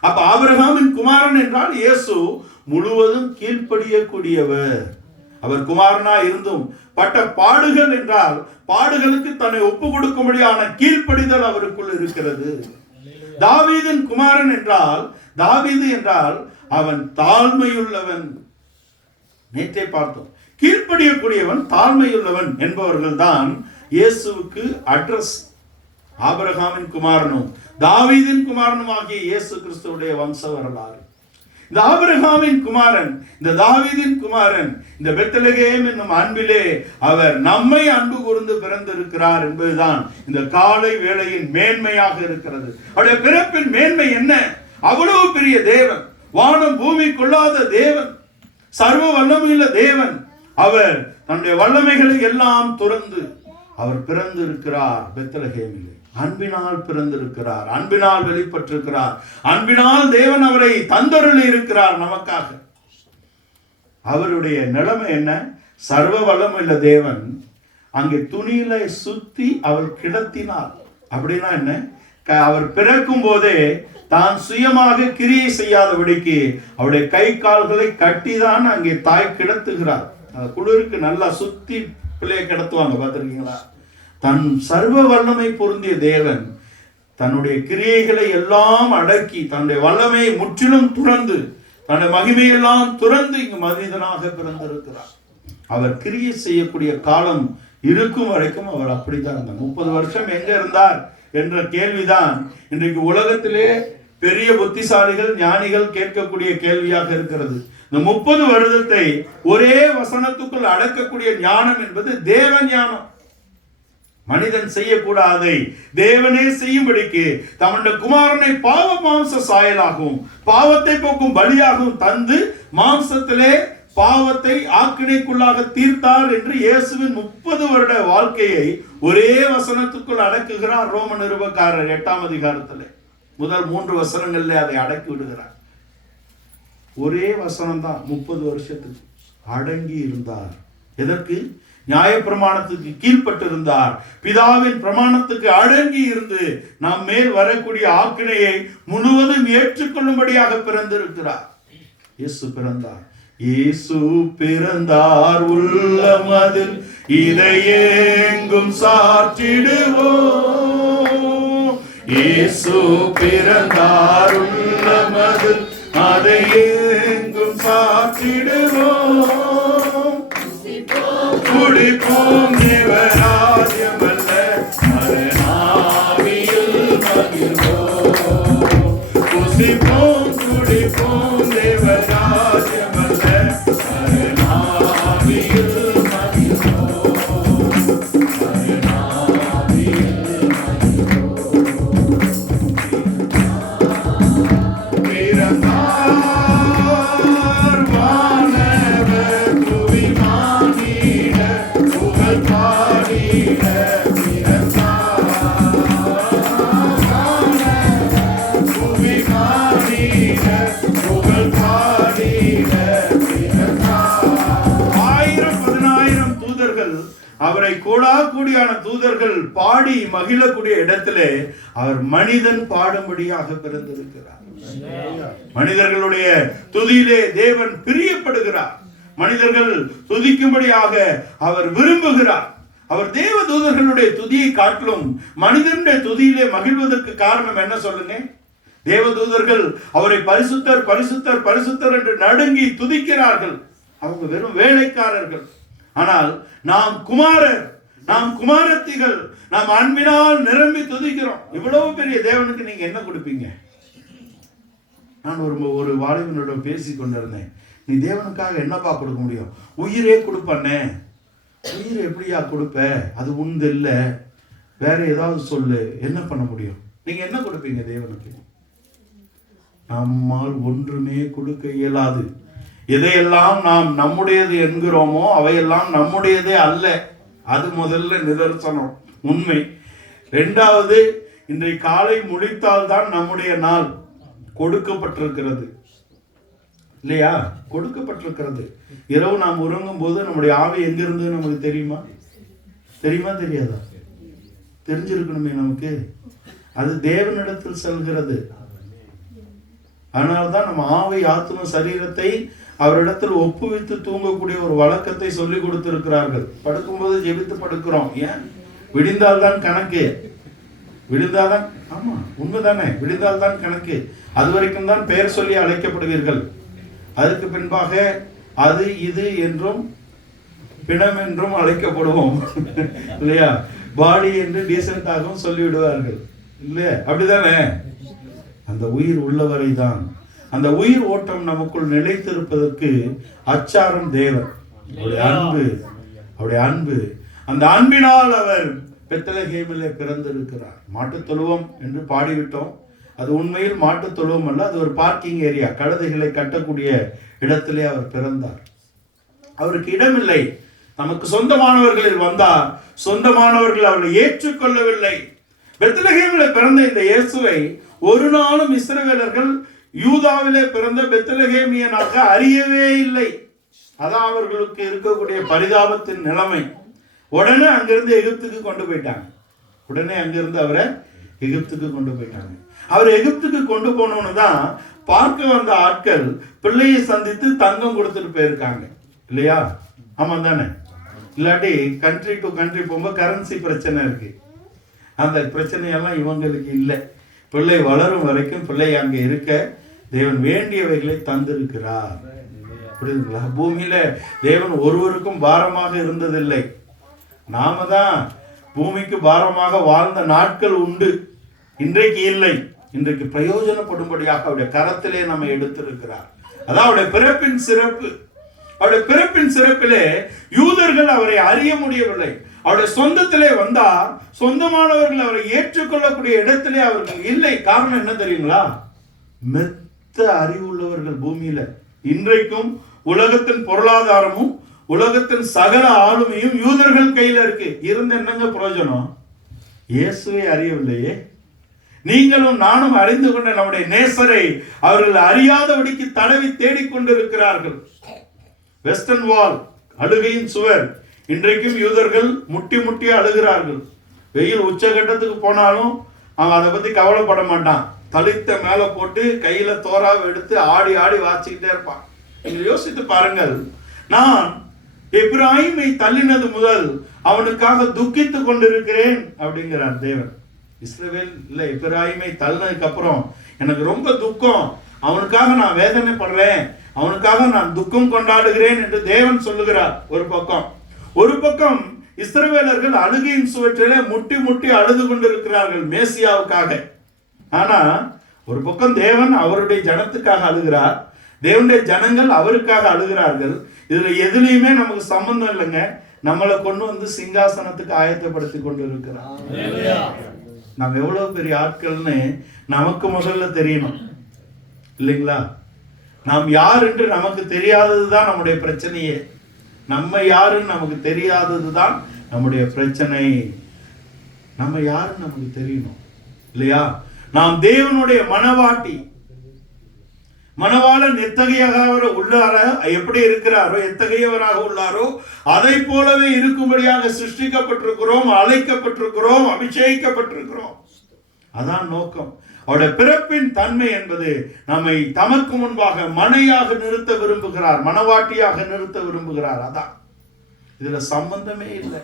அப்ப ஆபிரகாமின் குமாரன் என்றால் இயேசு முழுவதும் கீழ்ப்படியக்கூடியவர். அவர் குமாரனா இருந்தும் பட்ட பாடுகள் என்றால் பாடுகளுக்கு தன்னை ஒப்பு கொடுக்கும்படியான கீழ்ப்படிதல் அவருக்குள் இருக்கிறது. தாவீதின் குமாரன் என்றால் தாவீது என்றால் அவன் தாழ்மையுள்ளவன். நேற்றே பார்த்தோம். கீழ்ப்படியக்கூடியவன் தாழ்மையுள்ளவன் என்பவர்கள் தான் இயேசுவுக்கு அட்ரஸ். ஆபிரகாமின் குமாரனும் தாவீதின் குமாரனும் ஆகிய இயேசு கிறிஸ்துவுடைய வம்ச வரலாறு. இந்த ஆபிரகாமின் குமாரன், இந்த தாவீதின் குமாரன், இந்த பெத்லகேம் என்னும் அன்பிலே அவர் நம்மை அன்பு கூர்ந்து பிறந்திருக்கிறார் என்பதுதான் இந்த காலை வேளையின் மேன்மையாக இருக்கிறது. அவருடைய பிறப்பின் மேன்மை என்ன? அவ்வளவு பெரிய தேவன், வானம் பூமி கொள்ளாத தேவன், சர்வ வல்லமையுள்ள தேவன். அவர் தன்னுடைய வல்லமைகளை எல்லாம் துறந்து அவர் பிறந்திருக்கிறார். பெத்லகேமிலே அன்பினால் பிறந்திருக்கிறார், அன்பினால் வெளிப்பட்டிருக்கிறார், அன்பினால் தேவன் அவரை தந்தருளி இருக்கிறார் நமக்காக. அவருடைய நிலைமை என்ன? சர்வ வல்லமையுள்ள தேவன் அங்கே துணியில சுத்தி அவர் கிடத்தினார். அப்படின்னா என்ன? அவர் பிறக்கும் போதே தான் சுயமாக கிரியை செய்யாதபடிக்கு அவருடைய கை கால்களை கட்டிதான் அங்கே தாய் கிடத்துகிறார். குளிருக்கு நல்லா சுத்தி பிள்ளையை கிடத்துவாங்க, பார்த்திருக்கீங்களா? தன் சர்வ வல்லமை பொருந்திய தேவன் தன்னுடைய கிரியைகளை எல்லாம் அடக்கி தன்னுடைய வல்லமையை முற்றிலும் துறந்து தன்னுடைய மகிமையெல்லாம் துறந்து இங்கு மனிதனாக பிறந்திருக்கிறார். அவர் கிரியை செய்யக்கூடிய காலம் இருக்கும் வரைக்கும் அவர் அப்படித்தான் இருந்தார். 30 வருஷம் எங்க இருந்தார் என்ற கேள்விதான் இன்றைக்கு உலகத்திலே பெரிய புத்திசாலிகள் ஞானிகள் கேட்கக்கூடிய கேள்வியாக இருக்கிறது. இந்த 30 வருடத்தை ஒரே வசனத்துக்குள் அடக்கக்கூடிய ஞானம் என்பது தேவ ஞானம். மனிதன் செய்யக்கூடாதை தேவனே செய்யும்படிக்கு தம்முடைய குமாரனை பாவ மாம்ச சாயலாகவும் பாவத்தை போக்கும் பலியாகவும் தந்து மாம்சத்திலே பாவத்தை ஆக்கினைக்குள்ளாக தீர்த்தார் என்று இயேசுவின் 30 வருட வாழ்க்கையை ஒரே வசனத்துக்குள் அடக்குகிறார் ரோம நிருபக்காரர் 8ஆம் அதிகாரத்தில். முதல் 3 வசனங்களில் அதை அடக்கி விடுகிறார். ஒரே வசனம் தான் 30 வருஷத்துக்கு அடங்கி இருந்தார். எதற்கு? நியாய பிரமாணத்துக்கு கீழ்பட்டிருந்தார். பிதாவின் பிரமாணத்துக்கு அடங்கி இருந்து நம் மேல் வரக்கூடிய ஆக்கினையை முழுவதும் ஏற்றுக்கொள்ளும்படியாக பிறந்திருக்கிறார். இயேசு பிறந்தார். இயேசு பிறந்தார் உள்ளமதில் இதையெங்கும் சாற்றிடுவோம். இயேசு பிறந்தார் உள்ளமதில் அதை எங்கும் சாற்றிடுவோம். குடிப்போம் தேவராஜ்யமல்ல மரணாவியில் மகிழ்வோம். புசிப்போம் குடிப்போம் தேவராஜ்யமல்ல மரணாவியில் மகிழ்வோம். மரணாவியில் மகிழ்வோம். கோடாகோடியான தூதர்கள் பாடி மகிழக்கூடிய இடத்திலே அவர் மனிதன் பாடும்படியாக பிறந்திருக்கிறார். மனிதர்களுடைய துதியிலே தேவன் பிரியப்படுகிறார். மனிதர்கள் துதிக்கும்படியாக அவர் விரும்புகிறார். அவர் தேவ தூதர்களுடைய துதியை காட்டிலும் மனிதனுடைய துதியிலே மகிழ்வதற்கு காரணம் என்ன சொல்லுங்க? தேவதூதர்கள் அவரை பரிசுத்தர் பரிசுத்தர் பரிசுத்தர் என்று நடுங்கி துதிக்கிறார்கள். அவங்க வெறும் வேலைக்காரர்கள். ஆனால் நாம் குமாரர், நாம் குமாரத்திகள், நாம் அன்பினால் நிரம்பி துதிக்கிறோம். இவ்வளவு பெரிய தேவனுக்கு நீங்க என்ன கொடுப்பீங்க? நான் ஒரு வாலிபனிடம் பேசி கொண்டிருந்தேன். நீ தேவனுக்காக என்னப்பா கொடுக்க முடியும்? உயிரே கொடுப்பண்ணே. உயிர் எப்படியா கொடுப்ப? அது உண்டு இல்ல, வேற ஏதாவது சொல்லு. என்ன பண்ண முடியும்? நீங்க என்ன கொடுப்பீங்க தேவனுக்கு? நம்மால் ஒன்றுமே கொடுக்க இயலாது. எதையெல்லாம் நாம் நம்முடையது என்கிறோமோ அவையெல்லாம் நம்முடையதே அல்ல. அது முதல்ல நிதர்சனம், உண்மை. இரண்டாவது, இன்றைய காலை முழித்தால் தான் நம்முடைய நாள் கொடுக்கப்பட்டிருக்கிறது இல்லையா? கொடுக்கப்பட்டிருக்கிறது. இரவு நாம் உறங்கும் போது நம்முடைய ஆவி எங்கிருந்து நமக்கு தெரியுமா? தெரியாதா? தெரிஞ்சிருக்கணுமே நமக்கு. அது தேவனிடத்தில் செல்கிறது. அதனால்தான் நம்ம ஆவி ஆத்ம சரீரத்தை அவரிடத்தில் ஒப்புவித்து தூங்கக்கூடிய ஒரு வழக்கத்தை சொல்லி கொடுத்திருக்கிறார்கள். படுக்கும்போது ஜெபித்து படுக்கிறோம். ஏன்? விடிந்தால்தான் கணக்கு. விழுந்தால்தான், ஆமா உண்மைதானே, விழுந்தால்தான் கணக்கு. அது வரைக்கும் தான் பெயர் சொல்லி அழைக்கப்படுவீர்கள். அதுக்கு பின்பாக அது இது என்றும் பிணம் என்றும் அழைக்கப்படுவோம் இல்லையா? பாடி என்று டீசென்டாகவும் சொல்லிவிடுவார்கள் இல்லையா? அப்படிதானே? அந்த உயிர் உள்ளவரை தான். அந்த உயிர் ஓட்டம் நமக்குள் நிலைத்திருப்பதற்கு அச்சாரம் தேவன், அவருடைய அன்பு, அவருடைய அன்பு. அந்த அன்பினால் அவர் பெத்லகேமிலே பிறந்திருக்கிறார். மாட்டுத் தொழுவம் என்று பாடிவிட்டோம். அது உண்மையில் மாட்டுத் தொழுவம் அல்ல, அது ஒரு பார்க்கிங் ஏரியா. கழுதைகளை கட்டக்கூடிய இடத்திலே அவர் பிறந்தார். அவருக்கு இடமில்லை. நமக்கு சொந்தமானவர்களில் வந்தார். சொந்தமானவர்கள் அவரை ஏற்றுக்கொள்ளவில்லை. பெத்லகேமில் பிறந்த இந்த இயேசுவை ஒரு நாளும் இஸ்ரவேலர்கள் யூதாவிலே பிறந்த பெத்லகேமியனாக அறியவே இல்லை. அதான் அவர்களுக்கு இருக்கக்கூடிய பரிதாபத்தின் நிலைமை. உடனே அங்கிருந்து எகிப்துக்கு கொண்டு போயிட்டாங்க. அவரை எகிப்துக்கு கொண்டு போயிட்டாங்க. அவர் எகிப்துக்கு கொண்டு போனோன்னு தான் பார்க்க வந்த ஆட்கள் பிள்ளையை சந்தித்து தங்கம் கொடுத்துட்டு போயிருக்காங்க இல்லையா? ஆமா தானே? இல்லாட்டி கண்ட்ரி டு கண்ட்ரி போகும்போது கரன்சி பிரச்சனை இருக்கு. அந்த பிரச்சனையெல்லாம் இவங்களுக்கு இல்லை. பிள்ளை வளரும் வரைக்கும் பிள்ளை அங்கே இருக்க தேவன் வேண்டியவைகளை தந்திருக்கிறார். புரியுதுங்களா? பூமியில தேவன் ஒருவருக்கும் பாரமாக இருந்ததில்லை. நாம தான் பூமிக்கு பாரமாக வாழ்ந்த நாட்கள் உண்டு. இன்றைக்கு இல்லை. இன்றைக்கு பிரயோஜனப்படும்படியாக அவருடைய கரத்திலே நம்ம எடுத்திருக்கிறார். அதான் அவருடைய பிறப்பின் சிறப்பு. அவருடைய பிறப்பின் சிறப்பிலே யூதர்கள் அவரை அறிய முடியவில்லை. அவருடைய சொந்தத்திலே வந்தார். சொந்தமானவர்கள் அவரை ஏற்றுக்கொள்ளக்கூடிய இடத்திலே அவர்கள் இல்லை. காரணம் என்ன தெரியுங்களா? மெத்த அறிவுள்ளவர்கள் பூமியில. இன்றைக்கும் உலகத்தின் பொருளாதாரமும் உலகத்தின் சகல ஆளுமையும் யூதர்கள் கையில இருக்கு. இருந்த என்னங்க பிரயோஜனம்? இயேசுவை அறியவில்லையே. நீங்களும் நானும் அறிந்து கொண்ட நம்முடைய நேசரை அவர்கள் அறியாதபடிக்கு தடவி தேடிக்கொண்டிருக்கிறார்கள். வெஸ்டர்ன் வால், அழுகையின் சுவர், இன்றைக்கும் யூதர்கள் முட்டி முட்டி அழுகிறார்கள். வெயில் உச்சகட்டத்துக்கு போனாலும் அவன் அதை பத்தி கவலைப்பட மாட்டான். தளித்த மேல போட்டு கையில தோராவை எடுத்து ஆடி ஆடி வாசிக்கிட்டே இருப்பான். நீங்கள் யோசித்து பாருங்கள். நான் எப்பிராயீமை தள்ளினது முதல் அவனுக்காக துக்கித்து கொண்டிருக்கிறேன் அப்படிங்கிறார் தேவன். இஸ்ரவேல் இல்ல, எப்பிராயீமை தள்ளினதுக்கு அப்புறம் எனக்கு ரொம்ப துக்கம், அவனுக்காக நான் வேதனைப்படுறேன், அவனுக்காக நான் துக்கம் கொண்டாடுகிறேன் என்று தேவன் சொல்லுகிறார். ஒரு பக்கம் இஸ்ரவேலர்கள் அழுகையின் சுவற்றிலே முட்டி முட்டி அழுது கொண்டிருக்கிறார்கள் மேசியாவுக்காக. ஆனா ஒரு பக்கம் தேவன் அவருடைய ஜனத்துக்காக அழுகிறார். தேவனுடைய ஜனங்கள் அவருக்காக அழுகிறார்கள். இதுல எதுலையுமே நமக்கு சம்பந்தம் இல்லைங்க. நம்மளை கொண்டு வந்து சிங்காசனத்துக்கு ஆயத்தப்படுத்தி கொண்டு இருக்கிறார். நாம் எவ்வளவு பெரிய ஆட்கள்னு நமக்கு முதல்ல தெரியணும் இல்லைங்களா? நாம் யார் என்று நமக்கு தெரியாததுதான் நம்முடைய பிரச்சனையே. நம்ம யாருன்னு நமக்கு தெரியாததுதான் நம்முடைய பிரச்சனை. நம்ம யாருன்னு நமக்கு தெரியணும் இல்லையா? நாம் தேவனுடைய மனவாட்டி. மணவாளன் எத்தகையவராக உள்ளாரோ, எப்படி இருக்கிறாரோ, எத்தகையவராக உள்ளாரோ அதை போலவே இருக்கும்படியாக சிருஷ்டிக்கப்பட்டிருக்கிறோம், அழைக்கப்பட்டிருக்கிறோம், அபிஷேகிக்கப்பட்டிருக்கிறோம். அதான் நோக்கம். அவருடைய பிறப்பின் தன்மை என்பது நம்மை தமக்கு முன்பாக மனையாக நிறுத்த விரும்புகிறார், மணவாட்டியாக நிறுத்த விரும்புகிறார். அதான் இதுல சம்பந்தமே இல்லை.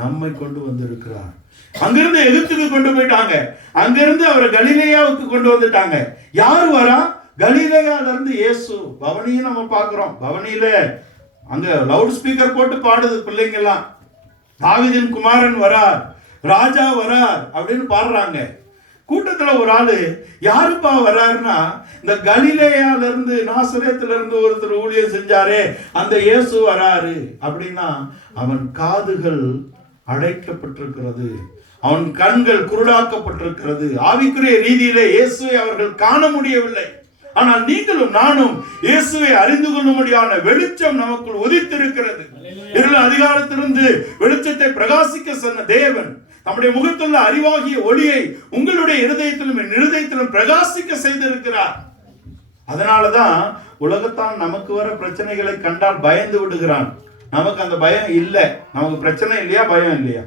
நம்மை கொண்டு வந்திருக்கிறார். அங்கிருந்து எகிப்துக்கு கொண்டு போயிட்டாங்க, அங்கிருந்து அவரை கலிலேயாவுக்கு கொண்டு வந்துட்டாங்க. யார் வரா? கலிலேயால இருந்து இயேசு. பவனியும் நம்ம பார்க்கிறோம். பவனியில அங்க லவுட் ஸ்பீக்கர் போட்டு பாடுது பிள்ளைங்க எல்லாம், தாவீதின் குமாரன் வரார், ராஜா வரார் அப்படின்னு பாடுறாங்க. கூட்டத்துல ஒரு ஆளு, யாருப்பா வர்றாருன்னா, இந்த கலிலேயால இருந்து, நாசரேத்துல இருந்து ஒருத்தர் ஊழியம் செஞ்சாரே அந்த இயேசு வராரு அப்படின்னா, அவன் காதுகள் அடைக்கப்பட்டிருக்கிறது, அவன் கண்கள் குருடாக்கப்பட்டிருக்கிறது. ஆவிக்குரிய ரீதியிலே இயேசுவை அவர்கள் காண முடியவில்லை. ஆனால் நீங்களும் நானும் இயேசுவை அறிந்து கொள்ளும்படியான வெளிச்சம் நமக்குள் உதித்திருக்கிறது. இருள் அதிகாரத்திலிருந்து வெளிச்சத்தை பிரகாசிக்க சொன்ன தேவன் நம்முடைய முகத்துள்ள அறிவாகிய ஒளியை உங்களுடைய இருதயத்திலும் என் இருதயத்திலும் பிரகாசிக்க செய்திருக்கிறார். அதனாலதான் உலகத்தான் நமக்கு வர பிரச்சனைகளை கண்டால் பயந்து விடுகிறான். நமக்கு அந்த பயம் இல்லை. நமக்கு பிரச்சனை இல்லையா? பயம் இல்லையா?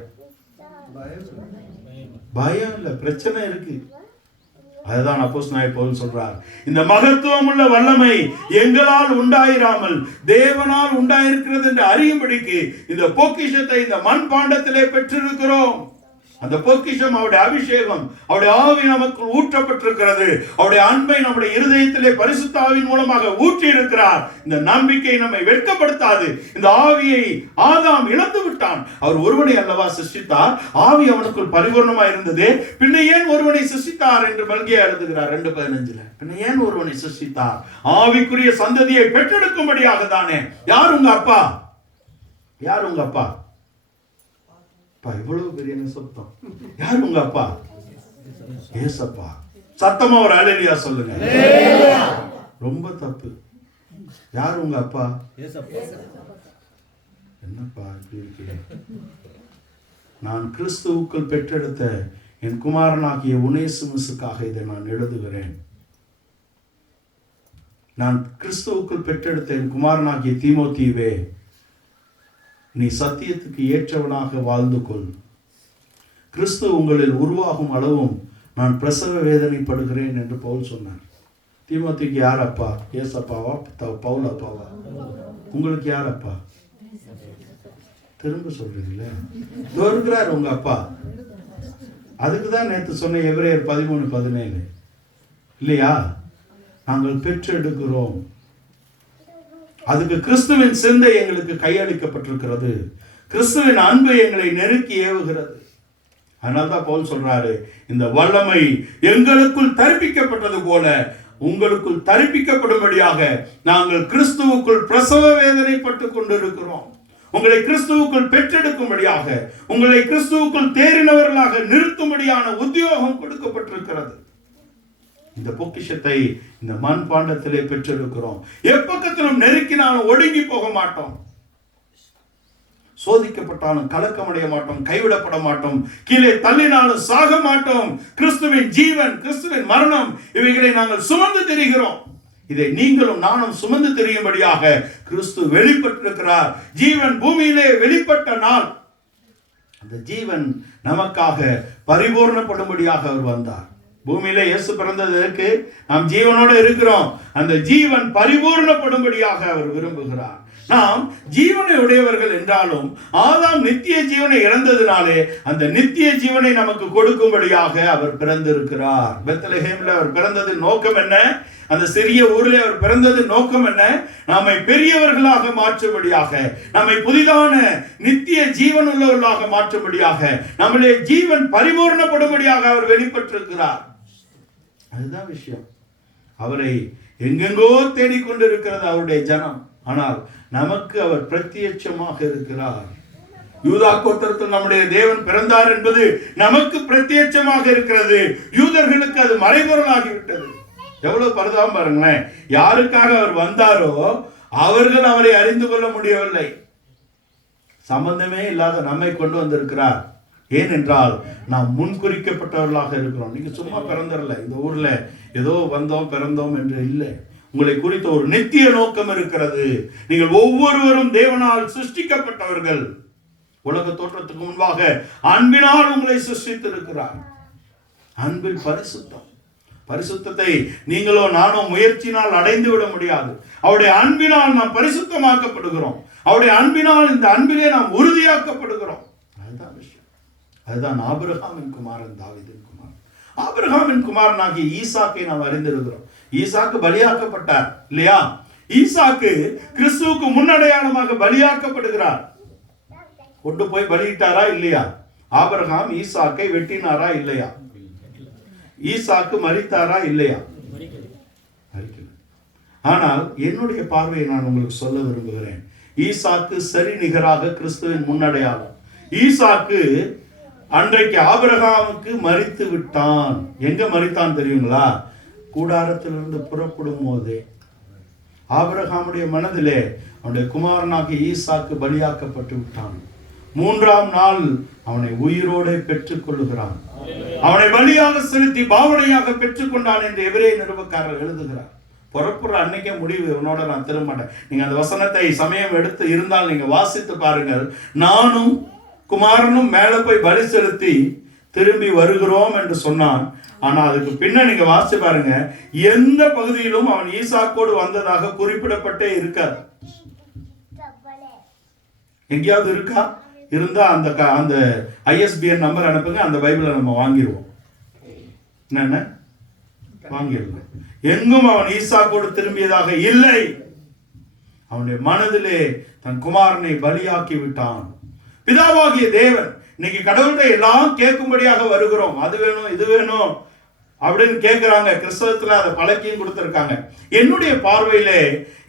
பயம் இல்லை, பிரச்சனை இருக்கு. அதுதான் அப்போஸ்தலனாகிய பவுல் சொல்றார், இந்த மகத்துவம் உள்ள வல்லமை எங்களால் உண்டாயிராமல் தேவனால் உண்டாயிருக்கிறது என்று அறியும்படிக்கு இந்த பொக்கிஷத்தை இந்த மண் பாண்டத்திலே பெற்றிருக்கிறோம். அந்த பொக்கிஷம் அவருடைய அபிஷேகம், அவருடைய ஆவி நமக்கு ஊற்றப்பட்டிருக்கிறது. அவருடைய அன்பை நம்முடைய இருதயத்திலே பரிசுத்த ஆவியின் மூலமாக ஊற்றி இருக்கிறார். இந்த நம்பிக்கை நம்மை வெட்கப்படுத்தாது. இந்த ஆவியை ஆதாம் இழந்து விட்டான். அவர் ஒருவனை அல்லவா சிருஷ்டித்தார், ஆவி அவனுக்குள் பரிபூர்ணமாக இருந்தது. பின்ன ஏன் ஒருவனை சிருஷ்டித்தார் என்று மல்கியா எழுதுகிறார் 2:15. பின்ன ஏன் ஒருவனை சிருஷ்டித்தார்? ஆவிக்குரிய சந்ததியை பெற்றெடுக்கும்படியாக தானே. யார் உங்க அப்பா? யார் உங்க அப்பா? இவ்வளவு பெரிய சத்தம். யார் உங்க அப்பா? ஏசப்பா. சத்தமா ஒரு அல்லேலூயா சொல்லுங்க. ரொம்ப தப்பு. யார் உங்க அப்பா? என்னப்பா இப்படி இருக்கிற? நான் கிறிஸ்துவுக்குள் பெற்றெடுத்த என் குமாரனாகிய ஒனேசிமுஸுக்காக இதை நான் எழுதுகிறேன். நான் கிறிஸ்துவுக்குள் பெற்றெடுத்த என் குமாரனாகிய தீமோத்தேயுவே, நீ சத்தியத்துக்கு ஏற்றவனாக வாழ்ந்து கொள். கிறிஸ்து உங்களில் உருவாகும் அளவும் நான் பிரசவ வேதனைப்படுகிறேன் என்று பவுல் சொன்னார். தீமோத்தேயுக்கு யார் அப்பா? ஏசப்பாவா? பவுல் அப்பாவா? உங்களுக்கு யார் அப்பா? திரும்ப சொல்றீங்களே, இருக்கிறார் உங்க அப்பா. அதுக்குதான் நேற்று சொன்ன எபிரேயர் 13:17 இல்லையா? நாங்கள் பெற்றெடுக்கிறோம். அதுக்கு கிறிஸ்துவின் சிந்தை எங்களுக்கு கையளிக்கப்பட்டிருக்கிறது. கிறிஸ்துவின் அன்பு எங்களை நெருக்கி ஏவுகிறது. அதனால்தான் பவுல் சொல்றாரு, இந்த வல்லமை எங்களுக்குள் தரிப்பிக்கப்பட்டது போல உங்களுக்குள் தரிப்பிக்கப்படும்படியாக நாங்கள் கிறிஸ்துவுக்குள் பிரசவ வேதனைப்பட்டு கொண்டிருக்கிறோம். உங்களை கிறிஸ்துவுக்குள் பெற்றெடுக்கும்படியாக, உங்களை கிறிஸ்துவுக்குள் தேறினவர்களாக நிறுத்தும்படியான உத்தியோகம் கொடுக்கப்பட்டிருக்கிறது. இந்த பொக்கிஷத்தை இந்த மண் பாண்டத்திலே பெற்றிருக்கிறோம். எப்பக்கத்திலும் நெருக்கினாலும் ஒடுங்கி போக மாட்டோம். சோதிக்கப்பட்டாலும் கலக்கமடைய மாட்டோம், கைவிடப்பட மாட்டோம், கீழே தள்ளினாலும் சாக மாட்டோம். கிறிஸ்துவின் ஜீவன், கிறிஸ்துவின் மரணம், இவைகளை நாங்கள் சுமந்து திரிகிறோம். இதை நீங்களும் நானும் சுமந்து தெரியும்படியாக கிறிஸ்து வெளிப்பட்டிருக்கிறார். ஜீவன் பூமியிலே வெளிப்பட்ட நாள் அந்த ஜீவன் நமக்காக பரிபூர்ணப்படும்படியாக அவர் வந்தார். பூமியில இயேசு பிறந்ததற்கு நாம் ஜீவனோடு இருக்கிறோம். அந்த ஜீவன் பரிபூர்ணப்படும்படியாக அவர் விரும்புகிறார். நாம் ஜீவனை உடையவர்கள் என்றாலும் ஆதாம் நித்திய ஜீவனை இழந்ததினாலே அந்த நித்திய ஜீவனை நமக்கு கொடுக்கும்படியாக அவர் பிறந்திருக்கிறார். பெத்லகேமில் அவர் பிறந்ததின் நோக்கம் என்ன? அந்த சிறிய ஊரில் அவர் பிறந்தது நோக்கம் என்ன? நம்மை பெரியவர்களாக மாற்றும்படியாக, நம்மை புதிதான நித்திய ஜீவன் உள்ளவர்களாக மாற்றும்படியாக, நம்முடைய ஜீவன் பரிபூர்ணப்படும்படியாக அவர் வெளிப்பட்டிருக்கிறார். அதுதான் விஷயம். அவரை எங்கெங்கோ தேடிக்கொண்டிருக்கிறது அவருடைய ஜனம். ஆனால் நமக்கு அவர் பிரத்யட்சமாக இருக்கிறார். யூதா கோத்திரத்தில் நம்முடைய தேவன் பிறந்தார் என்பது நமக்கு பிரத்யட்சமாக இருக்கிறது. யூதர்களுக்கு அது மறைபொருளாகிவிட்டது. எவ்வளவு பரிதாபம் பாருங்களேன். யாருக்காக அவர் வந்தாரோ அவர்கள் அவரை அறிந்து கொள்ள முடியவில்லை. சம்பந்தமே இல்லாத நம்மை கொண்டு வந்திருக்கிறார். ஏனென்றால் நாம் முன்குறிக்கப்பட்டவர்களாக இருக்கிறோம். நீங்க சும்மா பிறந்தரல, இந்த ஊர்ல ஏதோ வந்தோம் பிறந்தோம் என்று இல்லை. உங்களை குறித்த ஒரு நித்திய நோக்கம் இருக்கிறது. நீங்கள் ஒவ்வொருவரும் தேவனால் சிருஷ்டிக்கப்பட்டவர்கள். உலக தோற்றத்துக்கு முன்பாக அன்பினால் உங்களை சிருஷ்டித்திருக்கிறார். அன்பில் பரிசுத்தம். பரிசுத்தத்தை நீங்களோ நானோ முயற்சினால் அடைந்து விட முடியாது. அவருடைய அன்பினால் நாம் பரிசுத்தமாக்கப்படுகிறோம். அவருடைய அன்பினால் இந்த அன்பிலே நாம் உறுதியாக்கப்படுகிறோம். அதுதான் விஷயம். அதுதான் ஆபிரகாமின் குமாரன் தாவீதின் குமாரன். ஆபிரகாமின் குமாரனாகிய ஈசாக்கை நாம் அறிந்திருக்கிறோம். ஈசாக்கு பலியாக்கப்பட்டார் இல்லையா? ஈசாக்கு கிறிஸ்துவுக்கு முன்னடையாளமாக பலியாக்கப்படுகிறார். கொண்டு போய் பலியிட்டாரா இல்லையா? ஆபிரகாம் ஈசாக்கை வெட்டினாரா இல்லையா? ஈசாக்கு மரித்தாரா இல்லையா? ஆனால் என்னுடைய பார்வையை நான் உங்களுக்கு சொல்ல விரும்புகிறேன். ஈசாக்கு சரி நிகராக கிறிஸ்துவின் முன்னடையாளம். ஈசாக்கு அன்றைக்கு ஆபிரகாமுக்கு மரித்து விட்டான். எங்க மரித்தான் தெரியுங்களா? கூடாரத்திலிருந்து புறப்படும் போதே ஆபிரகாமுடைய மனதிலே அவனுடைய குமாரனாகிய ஈசாக்கு பலியாக்கப்பட்டு விட்டான். 3ஆம் நாள் அவனை உயிரோடு பெற்றுக் கொள்ளுகிறான். அவனை பலியாக செலுத்தி பாவனையாக பெற்றுக் கொண்டான் என்று எபிரேய நிருபக்காரர் எழுதுகிறார். புறப்புற அன்னைக்கே முடிவு, இவனோட நான் திரும்ப மாட்டேன். நீங்க அந்த வசனத்தை சமயம் எடுத்து இருந்தால் நீங்க வாசித்து பாருங்கள். நானும் குமாரனும் மேல போய் பலி செலுத்தி திரும்பி வருகிறோம் என்று சொன்னான். ஆனா அதுக்கு பின்ன நீங்க வாசிச்சு பாருங்க, எந்த பகுதியிலும் அவன் ஈசாக்கோடு வந்ததாக குறிப்பிடப்பட்டே இருக்காது. எங்கேயாவது இருக்கா? இருந்தா அந்த ISBN நம்பர் அனுப்புங்க, அந்த பைபிளை நம்ம வாங்கிடுவோம். என்ன வாங்கிடுவோம். எங்கும் அவன் ஈசாக்கோடு திரும்பியதாக இல்லை. அவனுடைய மனதிலே தன் குமாரனை பலியாக்கி விட்டான். பிதாவாகிய தேவன் இன்னைக்கு கடவுள்கிட்ட எல்லாம் கேட்கும்படியாக வருகிறோம். அது வேணும் இது வேணும் அப்படின்னு கேட்கிறாங்க. கிறிஸ்தவத்துல அதை பழக்கியும் கொடுத்திருக்காங்க. என்னுடைய பார்வையிலே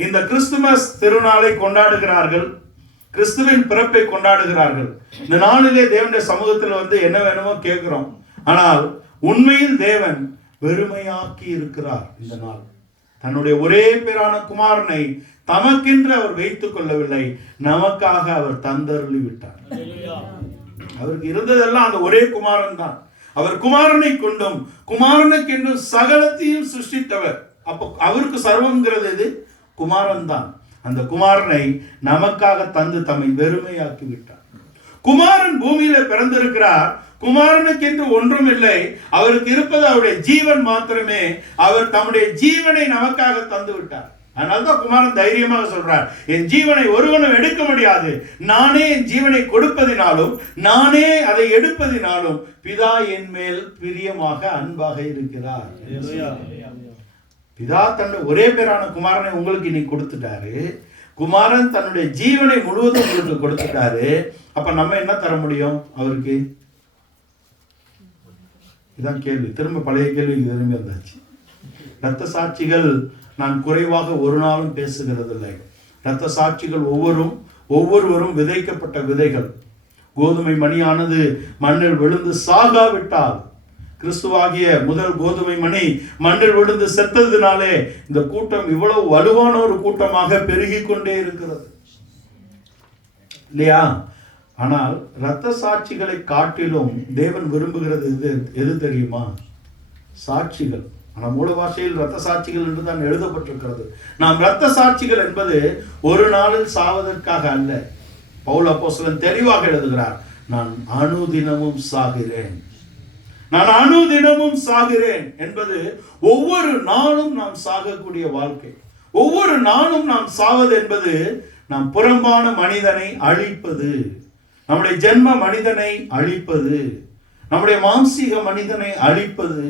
இந்த கிறிஸ்துமஸ் திருநாளை கொண்டாடுகிறார்கள், கிறிஸ்துவின் பிறப்பை கொண்டாடுகிறார்கள். இந்த நாளிலே தேவனுடைய சமூகத்தில் வந்து என்ன வேணுமோ கேட்கிறோம். ஆனால் உண்மையில் தேவன் வெறுமையாக்கி இருக்கிறார். இந்த நாள் தன்னுடைய ஒரே பேரான குமாரனை தமக்கென்று அவர் வைத்துக் கொள்ளவில்லை, நமக்காக அவர் தந்தருளி விட்டார். அவருக்கு இருந்ததெல்லாம் அந்த ஒரே குமாரன் தான். அவர் குமாரனை கொண்டும் குமாரனுக்கென்றும் சகலத்தையும் சிருஷ்டித்தவர். அப்போ அவருக்கு சர்வம்ங்கிறது எது? குமாரன் தான். அந்த குமாரனை நமக்காக தந்து தம்மை வெறுமையாக்கி விட்டார். குமாரன் பூமியில பிறந்திருக்கிறார். குமாரனுக்கு என்று ஒன்றும் இல்லை. அவருக்கு இருப்பது அவருடைய ஜீவன் மாத்திரமே. அவர் தம்முடைய ஜீவனை நமக்காக தந்து விட்டார். அதனால்தான் குமாரன் தைரியமாக சொல்றார், என் ஜீவனை ஒருவனும் எடுக்க முடியாது. நானே என் ஜீவனை கொடுப்பதினாலும் நானே அதை எடுப்பதினாலும் பிதா என் மேல் பிரியமாக அன்பாக இருக்கிறார். பிதா தன்னுடைய ஒரே பேரான குமாரனை உங்களுக்கு இன்னைக்கு கொடுத்துட்டாரு. குமாரன் தன்னுடைய ஜீவனை முழுவதும் உங்களுக்கு கொடுத்துட்டாரு. அப்ப நம்ம என்ன தர முடியும் அவருக்கு? இதான் கேள்வி. திரும்ப பழைய கேள்வி திரும்பி வந்தாச்சு. இரத்த சாட்சிகள் நான் குறைவாக ஒரு நாளும் பேசுகிறதில்லை. இரத்த சாட்சிகள் ஒவ்வொருவரும் விதைக்கப்பட்ட விதைகள். கோதுமை மணியானது மண்ணில் விழுந்து சாகாவிட்டால், கிறிஸ்துவாகிய முதல் கோதுமை மணி மண்ணில் விழுந்து செத்ததினாலே இந்த கூட்டம் இவ்வளவு வலுவான ஒரு கூட்டமாக பெருகி கொண்டே இருக்கிறது இல்லையா? ஆனால் இரத்த சாட்சிகளை காட்டிலும் தேவன் விரும்புகிறது எது தெரியுமா? சாட்சிகள். ஆனால் மூல பாஷையில் இரத்த சாட்சிகள் என்று தான் எழுதப்பட்டிருக்கிறது. நாம் இரத்த சாட்சிகள் என்பது ஒரு நாளில் சாவதற்காக அல்ல. பவுல் அப்போஸ்தலன் தெளிவாக எழுதுகிறார், நான் அனுதினமும் சாகிறேன். நான் அனுதினமும் சாகிறேன் என்பது ஒவ்வொரு நாளும் நாம் சாகக்கூடிய வாழ்க்கை. ஒவ்வொரு நாளும் நாம் சாவது என்பது நாம் புறம்பான மனிதனை அழிப்பது, நம்முடைய ஜென்ம மனிதனை அழிப்பது, நம்முடைய மாம்சீக மனிதனை அழிப்பது.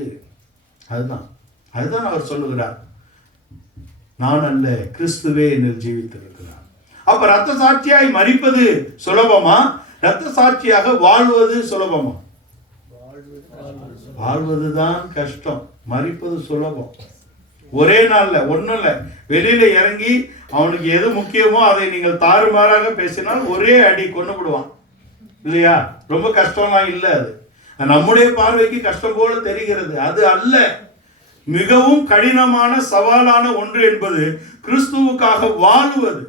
அதுதான் அவர் சொல்லுகிறார், நான் அல்ல கிறிஸ்துவே என்னில் ஜீவித்திருக்கிறார். அப்ப இரத்த சாட்சியாய் மரிப்பது சுலபமா? இரத்த சாட்சியாக வாழ்வது சுலபமா? வாழ்வதுதான் கஷ்டம், மரிப்பது சுலபம். ஒரே நாள்ல ஒண்ணும் இல்ல, வெளியில இறங்கி அவனுக்கு எது முக்கியமோ அதை நீங்கள் தாறுமாறாக பேசினால் ஒரே அடி கொண்டு விடுவான் இல்லையா? ரொம்ப கஷ்டமா இல்ல. அது நம்முடைய பார்வைக்கு கஷ்டம் போல தெரிகிறது. அது அல்ல. மிகவும் கடினமான சவாலான ஒன்று என்பது கிறிஸ்துவுக்காக வாழுவது.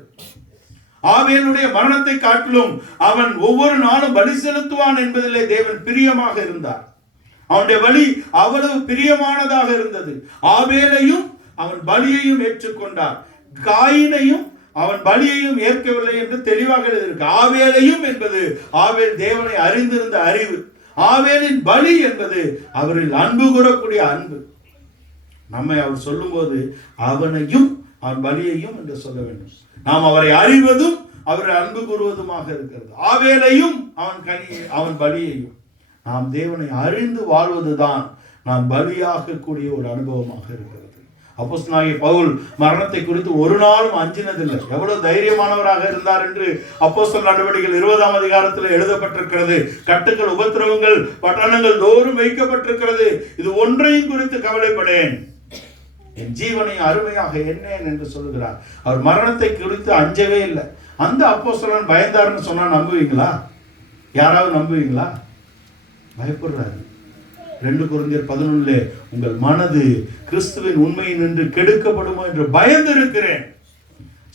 ஆபேலுடைய மரணத்தை காட்டிலும் அவன் ஒவ்வொரு நாளும் பலி செலுத்துவான் என்பதிலே தேவன் பிரியமாக இருந்தார். அவனுடைய பலி அவ்வளவு பிரியமானதாக இருந்தது. ஆபேலையும் அவன் பலியையும் ஏற்றுக்கொண்டார், காயினையும் அவன் பலியையும் ஏற்கவில்லை என்று தெளிவாக இருக்கு. ஆபேலையும் என்பது ஆபேல் தேவனை அறிந்திருந்த அறிவு, ஆபேலின் பலி என்பது அவரில் அன்பு கூறக்கூடிய அன்பு. நம்மை அவர் சொல்லும்போது அவனையும் அவன் பலியையும் என்று சொல்ல வேண்டும். நாம் அவரை அறிவதும் அவரை அன்பு கூறுவதுமாக இருக்கிறது. ஆபேலையும் அவன் பலியையும் நாம் தேவனை அறிந்து வாழ்வதுதான் நாம் பலியாக கூடிய ஒரு அனுபவமாக இருக்கிறது. அப்போஸ்தலனாகிய பவுல் மரணத்தை குறித்து ஒரு நாளும் அஞ்சினதில்லை. எவ்வளவு தைரியமானவராக இருந்தார் என்று அப்போஸ்தலர் நடவடிக்கைகள் 20ஆம் அதிகாரத்தில் எழுதப்பட்டிருக்கிறது. கட்டுகள், உபத்திரவங்கள் பட்டணங்கள் தோறும் வைக்கப்பட்டிருக்கிறது. இது ஒன்றையும் குறித்து கவலைப்படேன், என் ஜீவனை அருமையாக எண்ணேன் என்று சொல்லுகிறார். அவர் மரணத்தை குறித்து அஞ்சவே இல்லை. அந்த அப்போஸ்தலன் பயந்தார்னு சொன்னா நம்புவீங்களா? யாராவது நம்புவீங்களா? பயப்படுறாரு. 2 கொரிந்தியர் 11 உங்கள் மனது கிறிஸ்துவின் உண்மையை நின்று கெடுக்கப்படுமோ என்று பயந்து இருக்கிறேன்.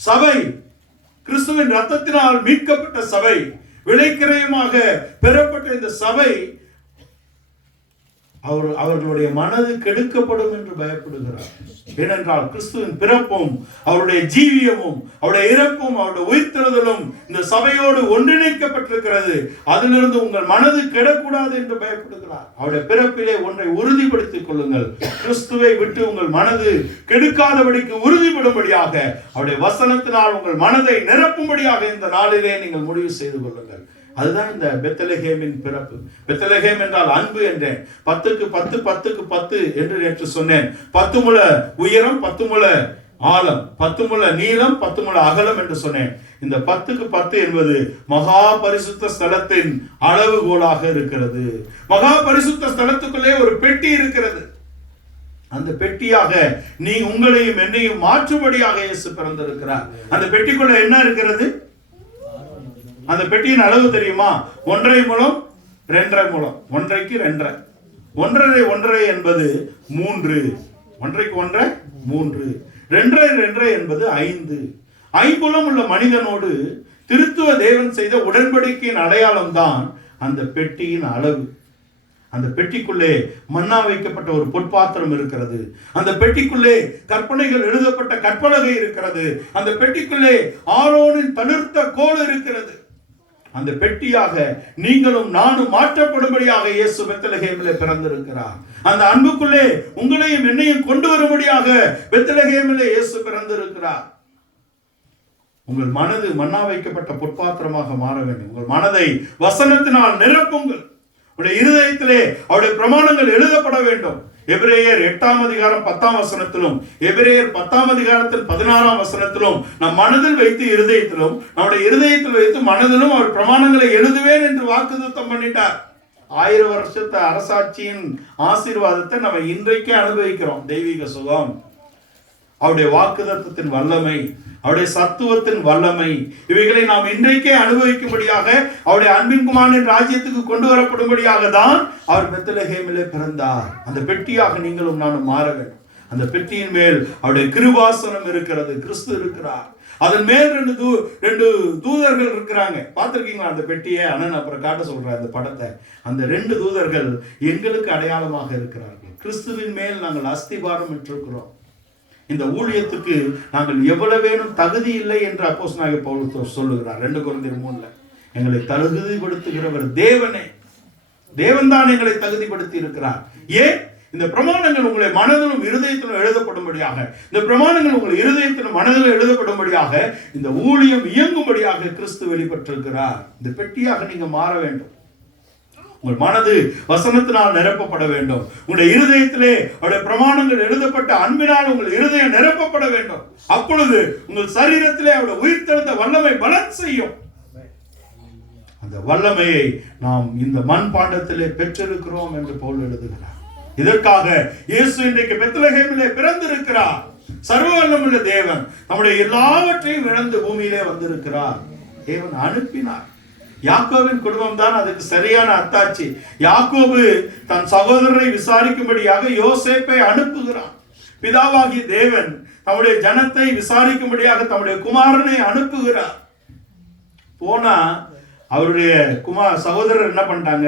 சபை, கிறிஸ்துவின் ரத்தத்தினால் மீட்கப்பட்ட சபை, விலைக்கிரயமாக பெறப்பட்ட இந்த சபை, அவர்களுடைய மனது கெடுக்கப்படும் என்று பயப்படுகிறார். ஏனென்றால் கிறிஸ்துவின் பிறப்பும் அவருடைய ஜீவியமும் அவருடைய இறப்பும் அவருடைய உயிர்த்தெழுதலும் இந்த சபையோடு ஒன்றிணைக்கப்பட்டிருக்கிறது. அதிலிருந்து உங்கள் மனது கெடக்கூடாது என்று பயப்படுகிறார். அவருடைய பிறப்பிலே ஒன்றை உறுதிப்படுத்திக் கொள்ளுங்கள். கிறிஸ்துவை விட்டு உங்கள் மனது கெடுக்காதபடிக்கு உறுதிப்படும்படியாக அவருடைய வசனத்தினால் உங்கள் மனதை நிரப்பும்படியாக இந்த நாளிலே நீங்கள் முடிவு செய்து கொள்ளுங்கள். அதுதான் இந்த பெத்லகேமின் பிறப்பு. பெத்லகேம் என்றால் அன்பு என்றேன். 10க்கு 10 10க்கு 10 என்று நேற்று சொன்னேன். 10 முழ உயரம், 10 முழ ஆழம், 10 முழ நீளம், 10 முழ அகலம் என்று சொன்னேன். இந்த 10க்கு 10 என்பது மகா பரிசுத்த ஸ்தலத்தின் அளவுகோலாக இருக்கிறது. மகா பரிசுத்த ஸ்தலத்துக்குள்ளே ஒரு பெட்டி இருக்கிறது. அந்த பெட்டியாக நீ உங்களையும் என்னையும் மாற்றும்படியாக இயேசு பிறந்திருக்கிறார். அந்த பெட்டிக்குள்ள என்ன இருக்கிறது? அந்த பெட்டியின் அளவு தெரியுமா? 1.5 முழம், 2.5 முழம். 1.5க்கு 2.5, 1.5 என்பது 3, 1.5க்கு 1 3, 2.5 என்பது 5. 5 முழம் உள்ள மனிதனோடு திருத்துவ தேவன் செய்த உடன்படிக்கையின் அடையாளம் தான் அந்த பெட்டியின் அளவு. அந்த பெட்டிக்குள்ளே மன்னா வைக்கப்பட்ட ஒரு பொற்பாத்திரம் இருக்கிறது. அந்த பெட்டிக்குள்ளே கற்பனைகள் எழுதப்பட்ட கற்பலகை இருக்கிறது. அந்த பெட்டிக்குள்ளே ஆரோனின் தளிர்த்த கோல் இருக்கிறது. அந்த பெட்டியாக நீங்களும் நானும் மாற்றப்படும்படியாக இயேசு பெத்லகேமிலே பிறந்திருக்கிறார். அந்த அன்புக்குள்ளே உங்களையும் என்னையும் கொண்டு வரும்படியாக பெத்லகேமிலே இயேசு பிறந்திருக்கிறார். உங்கள் மனது மன்னா வைக்கப்பட்ட பொற்பாத்திரமாக மாற வேண்டும். உங்கள் மனதை வசனத்தினால் நிரப்புங்கள். உடைய இருதயத்திலே அவருடைய பிரமாணங்கள் எழுதப்பட வேண்டும். எபிரேயர் 8ஆம் அதிகாரம் 10ஆம் வசனத்திலும் எபிரேயர் 10ஆம் அதிகாரத்தில் 16ஆம் வசனத்திலும் நம் மனதில் வைத்து இருதயத்திலும் நம்முடைய இருதயத்தில் வைத்து மனதிலும் அவர் பிரமாணங்களை எழுதுவேன் என்று வாக்குத்தத்தம் பண்ணிட்டார். 1000 வருஷத்து அரசாட்சியின் ஆசீர்வாதத்தை நம்ம இன்றைக்கே அனுபவிக்கிறோம். தெய்வீக சுகம், அவருடைய வாக்குத்தத்தத்தின் வல்லமை, அவருடைய சத்துவத்தின் வல்லமை, இவைகளை நாம் இன்றைக்கே அனுபவிக்கும்படியாக அவருடைய அன்பின் குமாரனின் ராஜ்யத்துக்கு கொண்டு வரப்படும்படியாக தான் அவர் பெத்லகேமிலே பிறந்தார். அந்த பெட்டியாக நீங்களும் நானும் மாற வேண்டும். அந்த பெட்டியின் மேல் அவருடைய கிருபாசனம் இருக்கிறது, கிறிஸ்து இருக்கிறார். அதன் மேல் 2 தூதர்கள் இருக்கிறாங்க. பார்த்திருக்கீங்களா அந்த பெட்டியை? அண்ணன் அப்புறம் காட்ட சொல்றேன் அந்த படத்தை. அந்த 2 தூதர்கள் எங்களுக்கு அடையாளமாக இருக்கிறார்கள். கிறிஸ்துவின் மேல் நாங்கள் அஸ்திபாரம் பெற்றிருக்கிறோம். இந்த ஊழியத்துக்கு நாங்கள் எவ்வளவேனும் தகுதி இல்லை என்று அப்போஸ்தலனாகிய பவுல் சொல்லுகிறார் 2 கொரிந்தியர் 3. எங்களை தகுதிப்படுத்துகிறவர் தேவனே. தேவன் தான் எங்களை தகுதிப்படுத்தி இருக்கிறார். ஏன்? இந்த பிரமாணங்கள் உங்களை மனதிலும் இருதயத்திலும் எழுதப்படும்படியாக, இந்த பிரமாணங்கள் உங்கள் இருதயத்திலும் மனதிலும் எழுதப்படும்படியாக, இந்த ஊழியம் இயங்கும்படியாக கிறிஸ்து வெளிப்பட்டிருக்கிறார். இந்த பெட்டியாக நீங்க மாற வேண்டும். உங்கள் மனது வசனத்தினால் நிரப்பப்பட வேண்டும். உங்களுடைய இருதயத்திலே அவருடைய பிரமாணங்கள் எழுதப்பட்ட அன்பினால் உங்கள் இருதயம் நிரப்பப்பட வேண்டும். அப்பொழுது உங்கள் சரீரத்திலே அவருடைய உயிர்த்தெழுந்த வல்லமை பலன் செய்யும். அந்த வல்லமையை நாம் இந்த மண் பாண்டத்திலே பெற்றிருக்கிறோம் என்று பவுல் எழுதுகிறார். இதற்காக இயேசு இன்றைக்கு பெத்லகேமிலே பிறந்திருக்கிறார். சர்வ வல்லமையுள்ள தேவன் நம்முடைய எல்லாவற்றையும் இழந்து பூமியிலே வந்திருக்கிறார். தேவன் அனுப்பினார். யாக்கோபின் குடும்பம் தான் அதுக்கு சரியான அத்தாட்சி. யாக்கோபு தன் சகோதரரை விசாரிக்கும்படியாக யோசேப்பை அனுப்புகிறான். பிதாவாகிய தேவன் தம்முடைய ஜனத்தை விசாரிக்கும்படியாக தம்முடைய குமாரனை அனுப்புகிறார். போனா அவருடைய சகோதரர் என்ன பண்ணிட்டாங்க?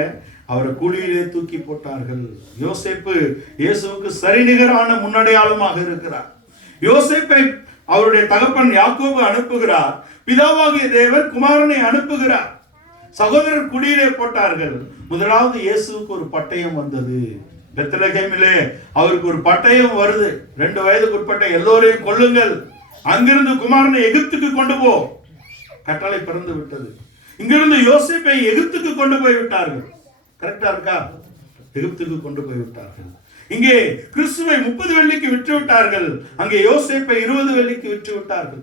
அவரை குழியிலே தூக்கி போட்டார்கள். யோசேப்பு இயேசுவுக்கு சரிநிகரான முன்னடையாளமாக இருக்கிறார். யோசேப்பை அவருடைய தகப்பன் யாக்கோபு அனுப்புகிறார். பிதாவாகிய தேவன் குமாரனை அனுப்புகிறார். சகோதரர் குழியிலே போட்டார்கள். முதலாவது இயேசுவுக்கு ஒரு பட்டயம் வந்தது. பெத்லகேமிலே அவருக்கு ஒரு பட்டயம் வருது. 2 வயதுக்கு உட்பட்ட எல்லோரையும் கொல்லுங்கள், அங்கிருந்து குமாரனை எகிப்துக்கு கொண்டு போ. கட்டளை பிறந்து விட்டது. இங்கிருந்து யோசேப்பை எகிப்துக்கு கொண்டு போய் விட்டார்கள். கரெக்டா இருக்கா? எகிப்துக்கு கொண்டு போய் விட்டார்கள். இங்கே கிறிஸ்துவை 30 வெள்ளிக்கு விற்று விட்டார்கள். அங்கே யோசேப்பை 20 வெள்ளிக்கு விற்று விட்டார்கள்.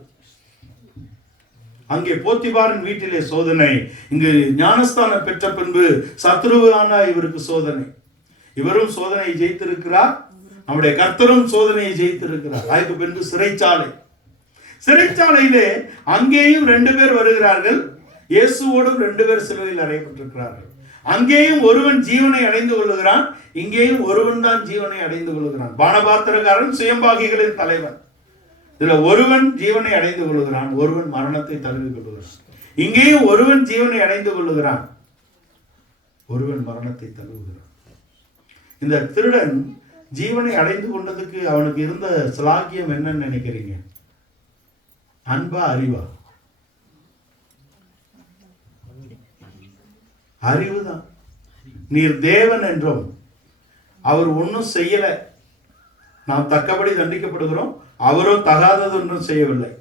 அங்கே போத்திபாரின் வீட்டிலே சோதனை. இங்கு ஞானஸ்தானம் பெற்ற பின்பு சத்ருவான இவருக்கு சோதனை. இவரும் சோதனையை ஜெயித்திருக்கிறார். நம்முடைய கர்த்தரும் சோதனையை ஜெயித்திருக்கிறார். அதுக்கு பின்பு சிறைச்சாலை. சிறைச்சாலையிலே அங்கேயும் 2 பேர் வருகிறார்கள். இயேசுவோடும் 2 பேர் சிலுவையில் அறையப்பட்டிருக்கிறார்கள். அங்கேயும் ஒருவன் ஜீவனை அடைந்து கொள்ளுகிறான், இங்கேயும் ஒருவன் தான் ஜீவனை அடைந்து கொள்ளுகிறான். பானபாத்திரக்காரன் சுயம்பாகிகளின் தலைவன். இதுல ஒருவன் ஜீவனை அடைந்து கொள்ளுகிறான், ஒருவன் மரணத்தை தழுவி கொள்ளுகிறான். இங்கேயும் ஒருவன் ஜீவனை அடைந்து கொள்ளுகிறான், ஒருவன் மரணத்தை தழுவுகிறான். இந்த திருடன் ஜீவனை அடைந்து கொண்டதுக்கு அவனுக்கு இருந்த சிலாக்கியம் என்னன்னு நினைக்கிறீங்க? அன்பா அறிவா? அறிவுதான். நீர் தேவன் என்றும் அவர் ஒன்றும் செய்யல, நாம் தக்கபடி தண்டிக்கப்படுகிறோம், அவரோ தகாதது ஒன்றும் செய்யவில்லை.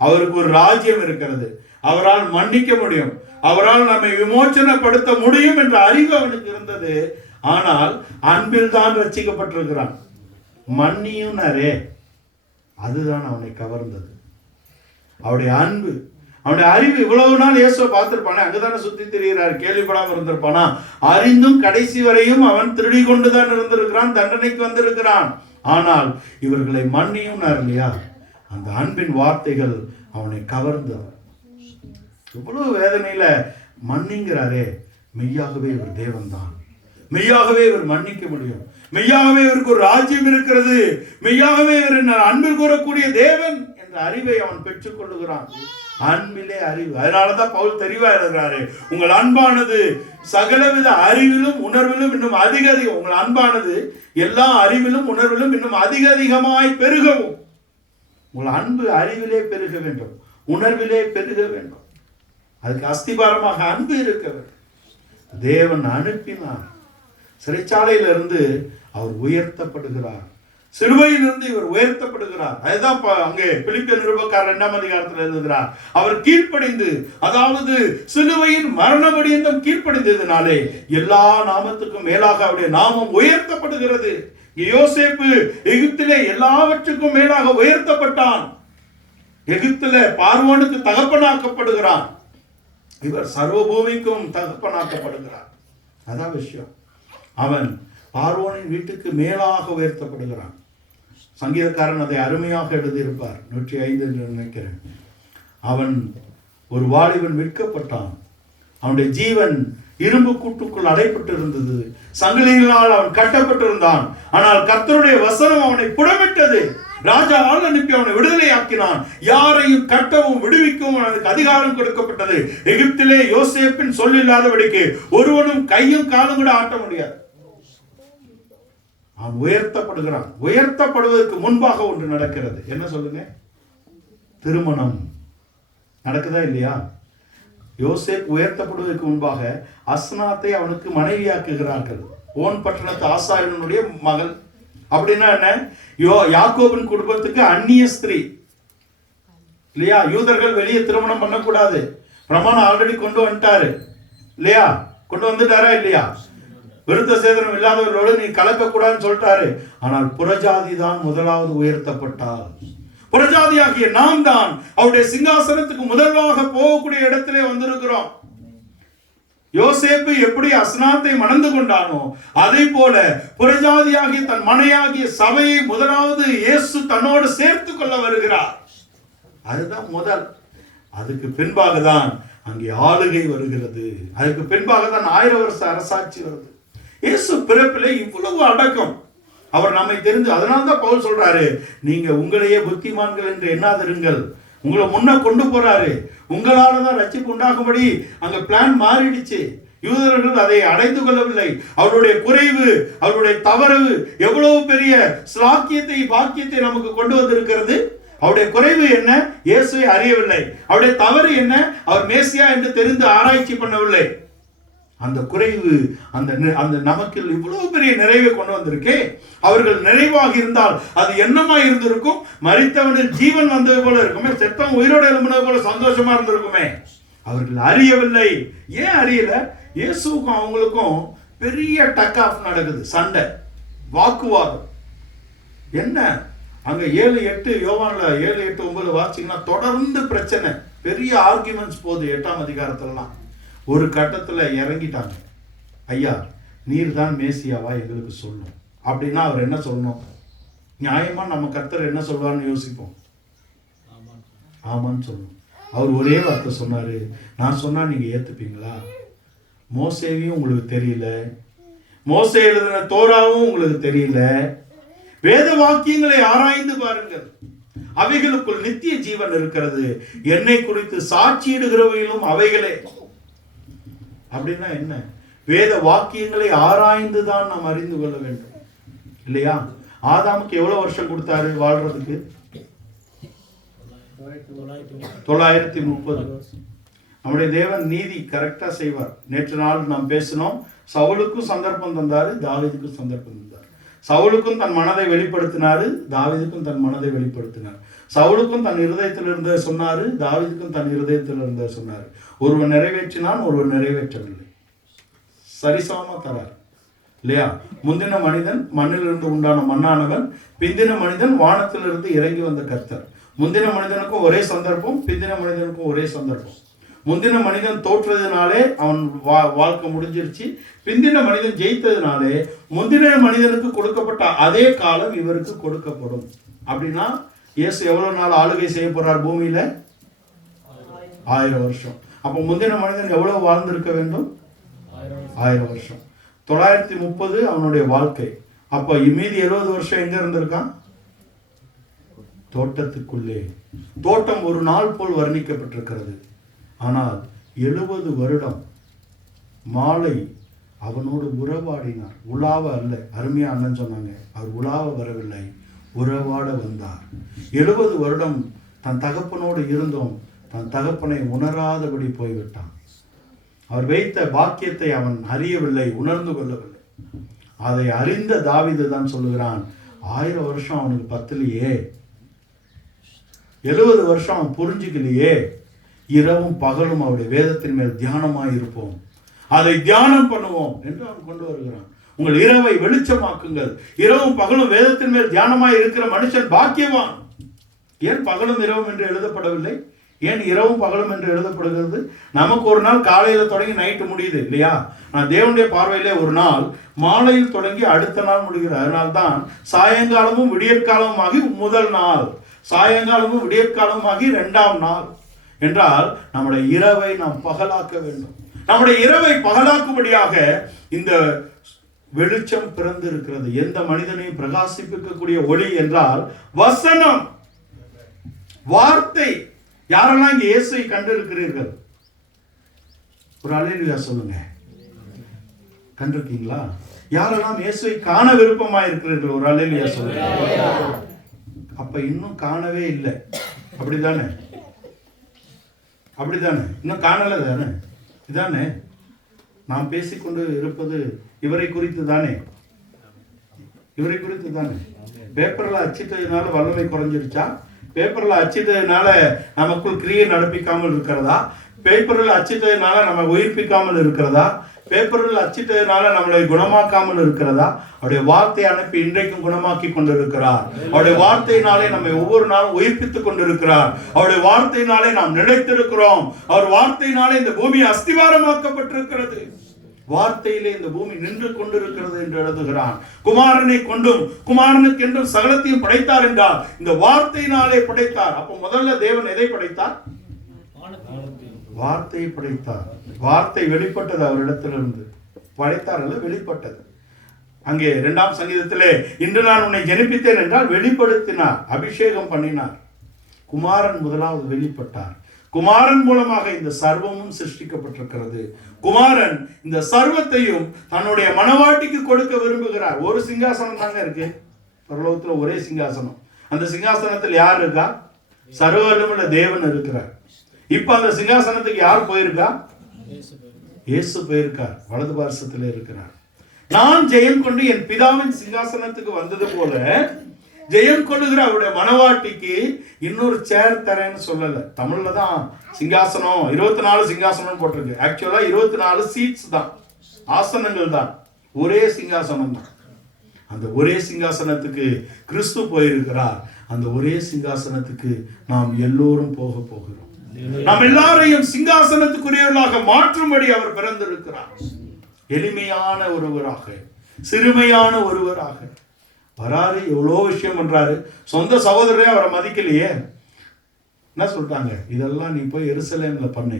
அவருக்கு ஒரு ராஜ்யம் இருக்கிறது, அவரால் மன்னிக்க முடியும், அவரால் நம்மை விமோச்சனப்படுத்த முடியும் என்ற அறிவு அவனுக்கு இருந்தது. ஆனால் அன்பில் தான் ரட்சிக்கப்பட்டிருக்கிறான். மன்னியுனரே, அதுதான் அவனை கவர்ந்தது. அவருடைய அன்பு, அவனுடைய அறிவு. இவ்வளவு நாள் இயேசுவை பார்த்திருப்பானே, அங்கதானே சுத்தி திரிகிறார், கேள்விப்படாம இருந்திருப்பானா? அறிந்தும் கடைசி வரையும் அவன் திருடி கொண்டுதான் இருந்திருக்கிறான், தண்டனைக்கு வந்திருக்கிறான். ஆனால் இவர்களை மன்னியுனார் இல்லையா, அந்த அன்பின் வார்த்தைகள் அவனை கவர்ந்தது. இவ்வளவு வேதனையில மன்னிங்கிறாரே, மெய்யாகவே இவர் தேவன் தான், மெய்யாகவே இவர் மன்னிக்க முடியும், மெய்யாகவே இவருக்கு ஒரு ராஜ்யம் இருக்கிறது, மெய்யாகவே இவர் அன்பில் கூறக்கூடிய தேவன் என்ற அறிவை அவன் பெற்றுக் கொள்ளுகிறான். அன்பிலே அறிவு. அதனாலதான் பவுல் தெளிவா இருக்கிறாரு, உங்கள் அன்பானது சகலவித அறிவிலும் உணர்விலும் இன்னும் அதிக அதிகம், உங்கள் அன்பானது எல்லா அறிவிலும் உணர்விலும் இன்னும் அதிக அதிகமாய் பெருகவும். உங்கள் அன்பு அறிவிலே பெருக வேண்டும், உணர்விலே பெருக வேண்டும். அதுக்கு அஸ்திபாரமாக அன்பு இருக்க வேண்டும். தேவன் அனுப்பினார். சிறைச்சாலையிலிருந்து அவர் உயர்த்தப்படுகிறார், சிலுவையிலிருந்து இவர் உயர்த்தப்படுகிறார். அதுதான் அங்கே பிலிப்பியர் நிருபக்காரர் 2ஆம் அதிகாரத்தில் எழுதுகிறார். அவர் கீழ்ப்படிந்து, அதாவது சிலுவையின் மரண பரியந்தம் கீழ்ப்படிந்ததினாலே எல்லா நாமத்துக்கும் மேலாக அவருடைய நாமம் உயர்த்தப்படுகிறது. யோசேப்பு எகிப்திலே எல்லாவற்றுக்கும் மேலாக உயர்த்தப்பட்டான். எகிப்திலே பார்வோனுக்கு தகப்பனாக்கப்படுகிறான். இவர் சர்வபூமிக்கும் தகப்பனாக்கப்படுகிறார். அதான் விஷயம். அவன் பார்வோனின் வீட்டுக்கு மேலாக உயர்த்தப்படுகிறான். சங்கீதக்காரன் அதை அருமையாக எழுதியிருப்பார். 105 என்று நினைக்கிறேன். அவன் ஒரு வாலிபன் விற்கப்பட்டான். அவனுடைய ஜீவன் இரும்பு கூட்டுக்குள் அடைப்பட்டு இருந்தது, சங்கிலிகளால் அவன் கட்டப்பட்டிருந்தான். ஆனால் கர்த்தருடைய வசனம் அவனை புடமிட்டது. ராஜா ஆள் அனுப்பி அவனை விடுதலை ஆக்கினான். யாரையும் கட்டவும் விடுவிக்கவும் அவனுக்கு அதிகாரம் கொடுக்கப்பட்டது. எகிப்திலே யோசேப்பின் சொல் இல்லாதபடிக்கு ஒருவனும் கையும் காலும் கூட ஆட்ட முடியாது. அவன் உயர்த்தப்படுகிறான். உயர்த்தப்படுவதற்கு முன்பாக ஒன்று நடக்கிறது. என்ன சொல்லுங்க? திருமணம் நடக்குதா இல்லையா? யோசேப் உயர்த்தப்படுவதற்கு முன்பாக அஸ்னாத்தை அவனுக்கு மனைவியாக்குகிறார்கள். ஓன் பட்டணத்து ஆசாரியனுடைய மகள். அப்படின்னா என்ன? யாக்கோபின் குடும்பத்துக்கு அந்நிய ஸ்திரீ இல்லையா? யூதர்கள் வெளியே திருமணம் பண்ணக்கூடாது, பிரமாணம் ஆல்ரெடி கொண்டு வந்துட்டாரு இல்லையா? கொண்டு வந்துட்டாரா இல்லையா? விருத்த சேதனம் இல்லாதவர்களோடு நீ கலக்கக்கூடாதுன்னு சொல்லிட்டாரு. ஆனால் புறஜாதி தான் முதலாவது உயர்த்தப்பட்டார். புறஜாதியாகிய நாம் தான் அவருடைய சிங்காசனத்துக்கு முதல்வாக போகக்கூடிய இடத்திலே வந்திருக்கிறோம். யோசேப்பு எப்படி அஸ்னாத்தை மணந்து கொண்டானோ அதை போல புறஜாதியாகிய தன் மனையாகிய சபையை முதலாவது இயேசு தன்னோடு சேர்த்து கொள்ள வருகிறார். அதுதான் முதல். அதுக்கு பின்பாக தான் அங்கே ஆளுகை வருகிறது. அதுக்கு பின்பாக தான் 1000 வருஷ அரசாட்சி வருது. இயேசு பிறப்பிலே இவ்வளவு அடக்கம். அவர் நம்மை தெரிந்து, அதனால்தான் பவுல் சொல்றாரு, நீங்க உங்களையே புத்திமான்கள் என்று எண்ணாதிருங்கள், உங்களை முன்ன கொண்டு போறாரு. உங்களால தான் ரட்சிப்பு உண்டாகும்படி அங்க பிளான் மாறிடுச்சு. யூதர்கள் அதை அடைந்து கொள்ளவில்லை. அவருடைய குறைவு, அவருடைய தவறு எவ்வளவு பெரிய ஸ்லாக்கியத்தை, பாக்கியத்தை நமக்கு கொண்டு வந்திருக்கிறது. அவருடைய குறைவு என்ன? இயேசுவை அறியவில்லை. அவருடைய தவறு என்ன? அவர் மேசியா என்று தெரிந்து ஆராய்ச்சி பண்ணவில்லை. அந்த குறைவு அந்த நமக்கு இவ்வளவு பெரிய நிறைவை கொண்டு வந்திருக்கே. அவர்கள் நிறைவாக இருந்தால் அது என்னமா இருந்திருக்கும்? மரித்தவனில் ஜீவன் வந்தது போல இருக்குமே, செத்தவன் உயிரோடு எழும்பினது போல சந்தோஷமா இருந்திருக்குமே. அவர்கள் அறியவில்லை. ஏன் அறியல? இயேசுக்கும் அவங்களுக்கும் பெரிய டக் ஆஃப் நடக்குது, சண்டை, வாக்குவாதம். என்ன அங்க 7-8 யோவான்ல 7-8-9 வாசிங்கன்னா தொடர்ந்து பிரச்சனை, பெரிய ஆர்குமெண்ட்ஸ் போகுது. 8ஆம் அதிகாரத்திலலாம் ஒரு கட்டத்துல இறங்கிட்டாங்க. ஐயா, நீர் தான் மேசியாவா எங்களுக்கு சொல்லும் அப்படின்னா அவர் என்ன சொல்லணும்? நியாயமா நம்ம கர்த்தர் என்ன சொல்வார்னு யோசிப்போம். ஆமான்னு சொல்லணும். அவர் ஒரே வார்த்தை சொன்னாரு, நான் சொன்னா நீங்க ஏத்துப்பீங்களா? மோசேவையும் உங்களுக்கு தெரியல, மோசே எழுதின தோராவும் உங்களுக்கு தெரியல, வேத வாக்கியங்களை ஆராய்ந்து பாருங்கள், அவைகளுக்குள் நித்திய ஜீவன் இருக்கிறது, என்னை குறித்து சாட்சியிடுகிறவையிலும் அவைகளே. அப்படின்னா என்ன? வேத வாக்கியங்களை ஆராய்ந்து தான் நாம் அறிந்து கொள்ள வேண்டும், இல்லையா? ஆதாமுக்கு எவ்வளவு வருஷம் கொடுத்தாரு வாழ்றதுக்கு? 930. நம்முடைய தேவன் நீதி கரெக்டா செய்வார். நேற்று நாள் நாம் பேசினோம், சவுலுக்கும் சந்தர்ப்பம் தந்தாரு, தாவீதுக்கும் சந்தர்ப்பம் தந்தார். சவுலுக்கும் தன் மனதை வெளிப்படுத்தினாரு, தாவீதுக்கும் தன் மனதை வெளிப்படுத்தினார். சவுலுக்கும் தன் இருதயத்தில் இருந்த சொன்னாரு, தாவீதுக்கும் தன் இருதயத்தில் இருந்த சொன்னாரு. ஒருவன் நிறைவேற்றினான், ஒருவன் நிறைவேற்றவில்லை. சரிசமமா தரார், இல்லையா? முந்தின மனிதன் மண்ணிலிருந்து உண்டான மண்ணானவன், பிந்தின மனிதன் வானத்திலிருந்து இறங்கி வந்த கர்த்தர். முந்தின மனிதனுக்கும் ஒரே சந்தர்ப்பம், பிந்தின மனிதனுக்கும் ஒரே சந்தர்ப்பம். முந்தின மனிதன் தோற்றதுனாலே அவன் வாழ்க்கை முடிஞ்சிருச்சு. பிந்தின மனிதன் ஜெயித்ததுனாலே முந்தின மனிதனுக்கு கொடுக்கப்பட்ட அதே காலம் இவருக்கு கொடுக்கப்படும். அப்படின்னா இயேசு எவ்வளவு நாள் ஆளுகை செய்ய போறார் பூமியில? 1000 வருஷம். அப்போ முந்தின மனிதன் எவ்வளவு வாழ்ந்திருக்க வேண்டும்? 1000 வருஷம். 930 அவனுடைய வாழ்க்கை. அப்ப மீதி 70 வருஷம் எங்க இருந்திருக்கான்? தோட்டத்துக்குள்ளே. தோட்டம் ஒரு நாள் போல் வர்ணிக்கப்பட்டிருக்கிறது. ஆனால் 70 வருடம் மாலை அவனோடு உறவாடினார். உலாவ அல்ல, அருமையா அண்ணன் சொன்னாங்க, அவர் உலாவ வரவில்லை, உறவாட வந்தார். 70 வருடம் தன் தகப்பனோடு இருந்தோம், தன் தகப்பனை உணராதபடி போய்விட்டான். அவர் வைத்த பாக்கியத்தை அவன் அறியவில்லை, உணர்ந்து கொள்ளவில்லை. அதை அறிந்த தாவீது தான் சொல்லுகிறான், 1000 வருஷம் அவனுக்கு பத்தலையே, 70 வருஷம் அவன் புரிஞ்சுக்கலையே, இரவும் பகலும் அவருடைய வேதத்தின் மேல் தியானமாய் இருப்போம், அதை தியானம் பண்ணுவோம் என்று அவன் கொண்டு வருகிறான். உங்கள் இரவை வெளிச்சமாக்குங்கள். இரவும் பகலும் வேதத்தின் மேல் தியானமாய் இருக்கிற மனுஷன் பாக்கியவான். ஏன் பகலும் இரவும் என்று எழுதப்படவில்லை? ஏன் இரவும் பகலும் என்று எழுதப்படுகிறது? நமக்கு ஒரு நாள் காலையில தொடங்கி நைட்டு முடியுது, இல்லையா? நான் தேவனுடைய பார்வையிலே ஒரு நாள் மாலையில் தொடங்கி அடுத்த நாள் முடிகிறது. அதனால்தான் சாயங்காலமும் விடியற்காலமுமாகி முதல் நாள், சாயங்காலமும் விடியற்காலமாகி 2ஆம் நாள். என்றால் நம்முடைய இரவை நாம் பகலாக்க வேண்டும். நம்முடைய இரவை பகலாக்கும்படியாக இந்த வெளிச்சம் பிறந்து இருக்கிறது. எந்த மனிதனையும் பிரகாசிப்பிக்கக்கூடிய ஒளி என்றால் வசனம், வார்த்தை. யாரெல்லாம் இங்க இயேசுவை கண்டு இருக்கிறீர்கள்? ஒரு அல்லேலூயா சொல்லுங்க. கண்டிருக்கீங்களா? யாரெல்லாம் இயேசுவை காண விருப்பமா இருக்கிறீர்கள்? ஒரு அல்லேலூயா சொல்லுங்க. அப்ப இன்னும் காணவே இல்லை, அப்படிதானே? அப்படித்தானே? இன்னும் காணல தானே? இதானே நாம் பேசிக்கொண்டு இருப்பது இவரை குறித்து தானே? இவரை குறித்து தானே? பேப்பர்ல அச்சிட்டதுனால வல்லமை குறைஞ்சிருச்சா? பேப்பர்ல அச்சிட்டதுனால நமக்குள் கிரியை நடப்பிக்காமல் இருக்கிறதா? பேப்பரில் அச்சிட்டதுனால நம்ம உயிர்ப்பிக்காமல் இருக்கிறதா? பேப்பரில் அச்சிட்டதுனால நம்மளை குணமாக்காமல் இருக்கிறதா? அவருடைய வார்த்தையை அனுப்பி இன்றைக்கும் குணமாக்கி கொண்டிருக்கிறார். அவருடைய வார்த்தையினாலே நம்மை ஒவ்வொரு நாளும் உயிர்ப்பித்துக் கொண்டிருக்கிறார். அவருடைய வார்த்தையினாலே நாம் நிலைத்திருக்கிறோம். அவர் வார்த்தையினாலே இந்த பூமி அஸ்திவாரமாக்கப்பட்டிருக்கிறது. வார்த்தையிலே இந்த பூமி நின்று கொண்டிருக்கிறது என்று எழுதுகிறான். குமாரனை கொண்டும் குமாரனுக்கு என்றும் சகலத்தையும் படைத்தார் என்றால் இந்த வார்த்தையினாலே படைத்தார். அப்ப முதல்ல தேவன் எதை படைத்தார்? வார்த்தையை படைத்தார். வார்த்தை வெளிப்பட்டது அவரிடத்திலிருந்து. படைத்தார் அல்ல, வெளிப்பட்டது. அங்கே 2ஆம் சங்கீதத்திலே இன்று நான் உன்னை ஜெனிப்பித்தேன் என்றால் வெளிப்படுத்தினார், அபிஷேகம் பண்ணினார். குமாரன் முதலாவது வெளிப்பட்டார். குமாரன் மூலமாக இந்த சர்வமும் சிருஷ்டிக்கப்பட்டிருக்கிறது. குமாரன் இந்த சர்வத்தையும் தன்னுடைய மனவாட்டிக்கு கொடுக்க விரும்புகிறார். ஒரு சிங்காசனம் தாங்க இருக்கு பரலோகத்துல, ஒரே சிங்காசனம். அந்த சிங்காசனத்தில் யார் இருக்கா? சர்வவல்லமையுள்ள தேவன் இருக்கிறார். இப்ப அந்த சிங்காசனத்துக்கு யார் போயிருக்கா? இயேசு போயிருக்கார், வலது பார்சத்தில் இருக்கிறார். நான் ஜெயம் கொண்டு என் பிதாவின் சிங்காசனத்துக்கு வந்தது போல ஜெயம் கொள்ளுகிற அவருடைய மனவாட்டிக்கு இன்னொரு சேர் தரேன்னு சொல்லல. தமிழ்ல தான் சிங்காசனம் 24 சிங்காசனம் போட்டிருக்கு. ஆக்சுவலா 24 சீட்ஸ் தான், ஆசனங்கள் தான், ஒரே சிங்காசனம் தான். அந்த ஒரே சிங்காசனத்துக்கு கிறிஸ்து போயிருக்கிறார். அந்த ஒரே சிங்காசனத்துக்கு நாம் எல்லோரும் போக போகிறோம். நாம் எல்லாரையும் சிங்காசனத்துக்குரியவர்களாக மாற்றும்படி அவர் பிறந்திருக்கிறார். எளிமையான ஒருவராக, சிறுமையான ஒருவராக வராரு. எவ்வளோ விஷயம் பண்றாரு. சொந்த சகோதரரே அவரை மதிக்கலையே. என்ன சொல்லிட்டாங்க? இதெல்லாம் நீ போய் எருசலேம்ல பண்ணு,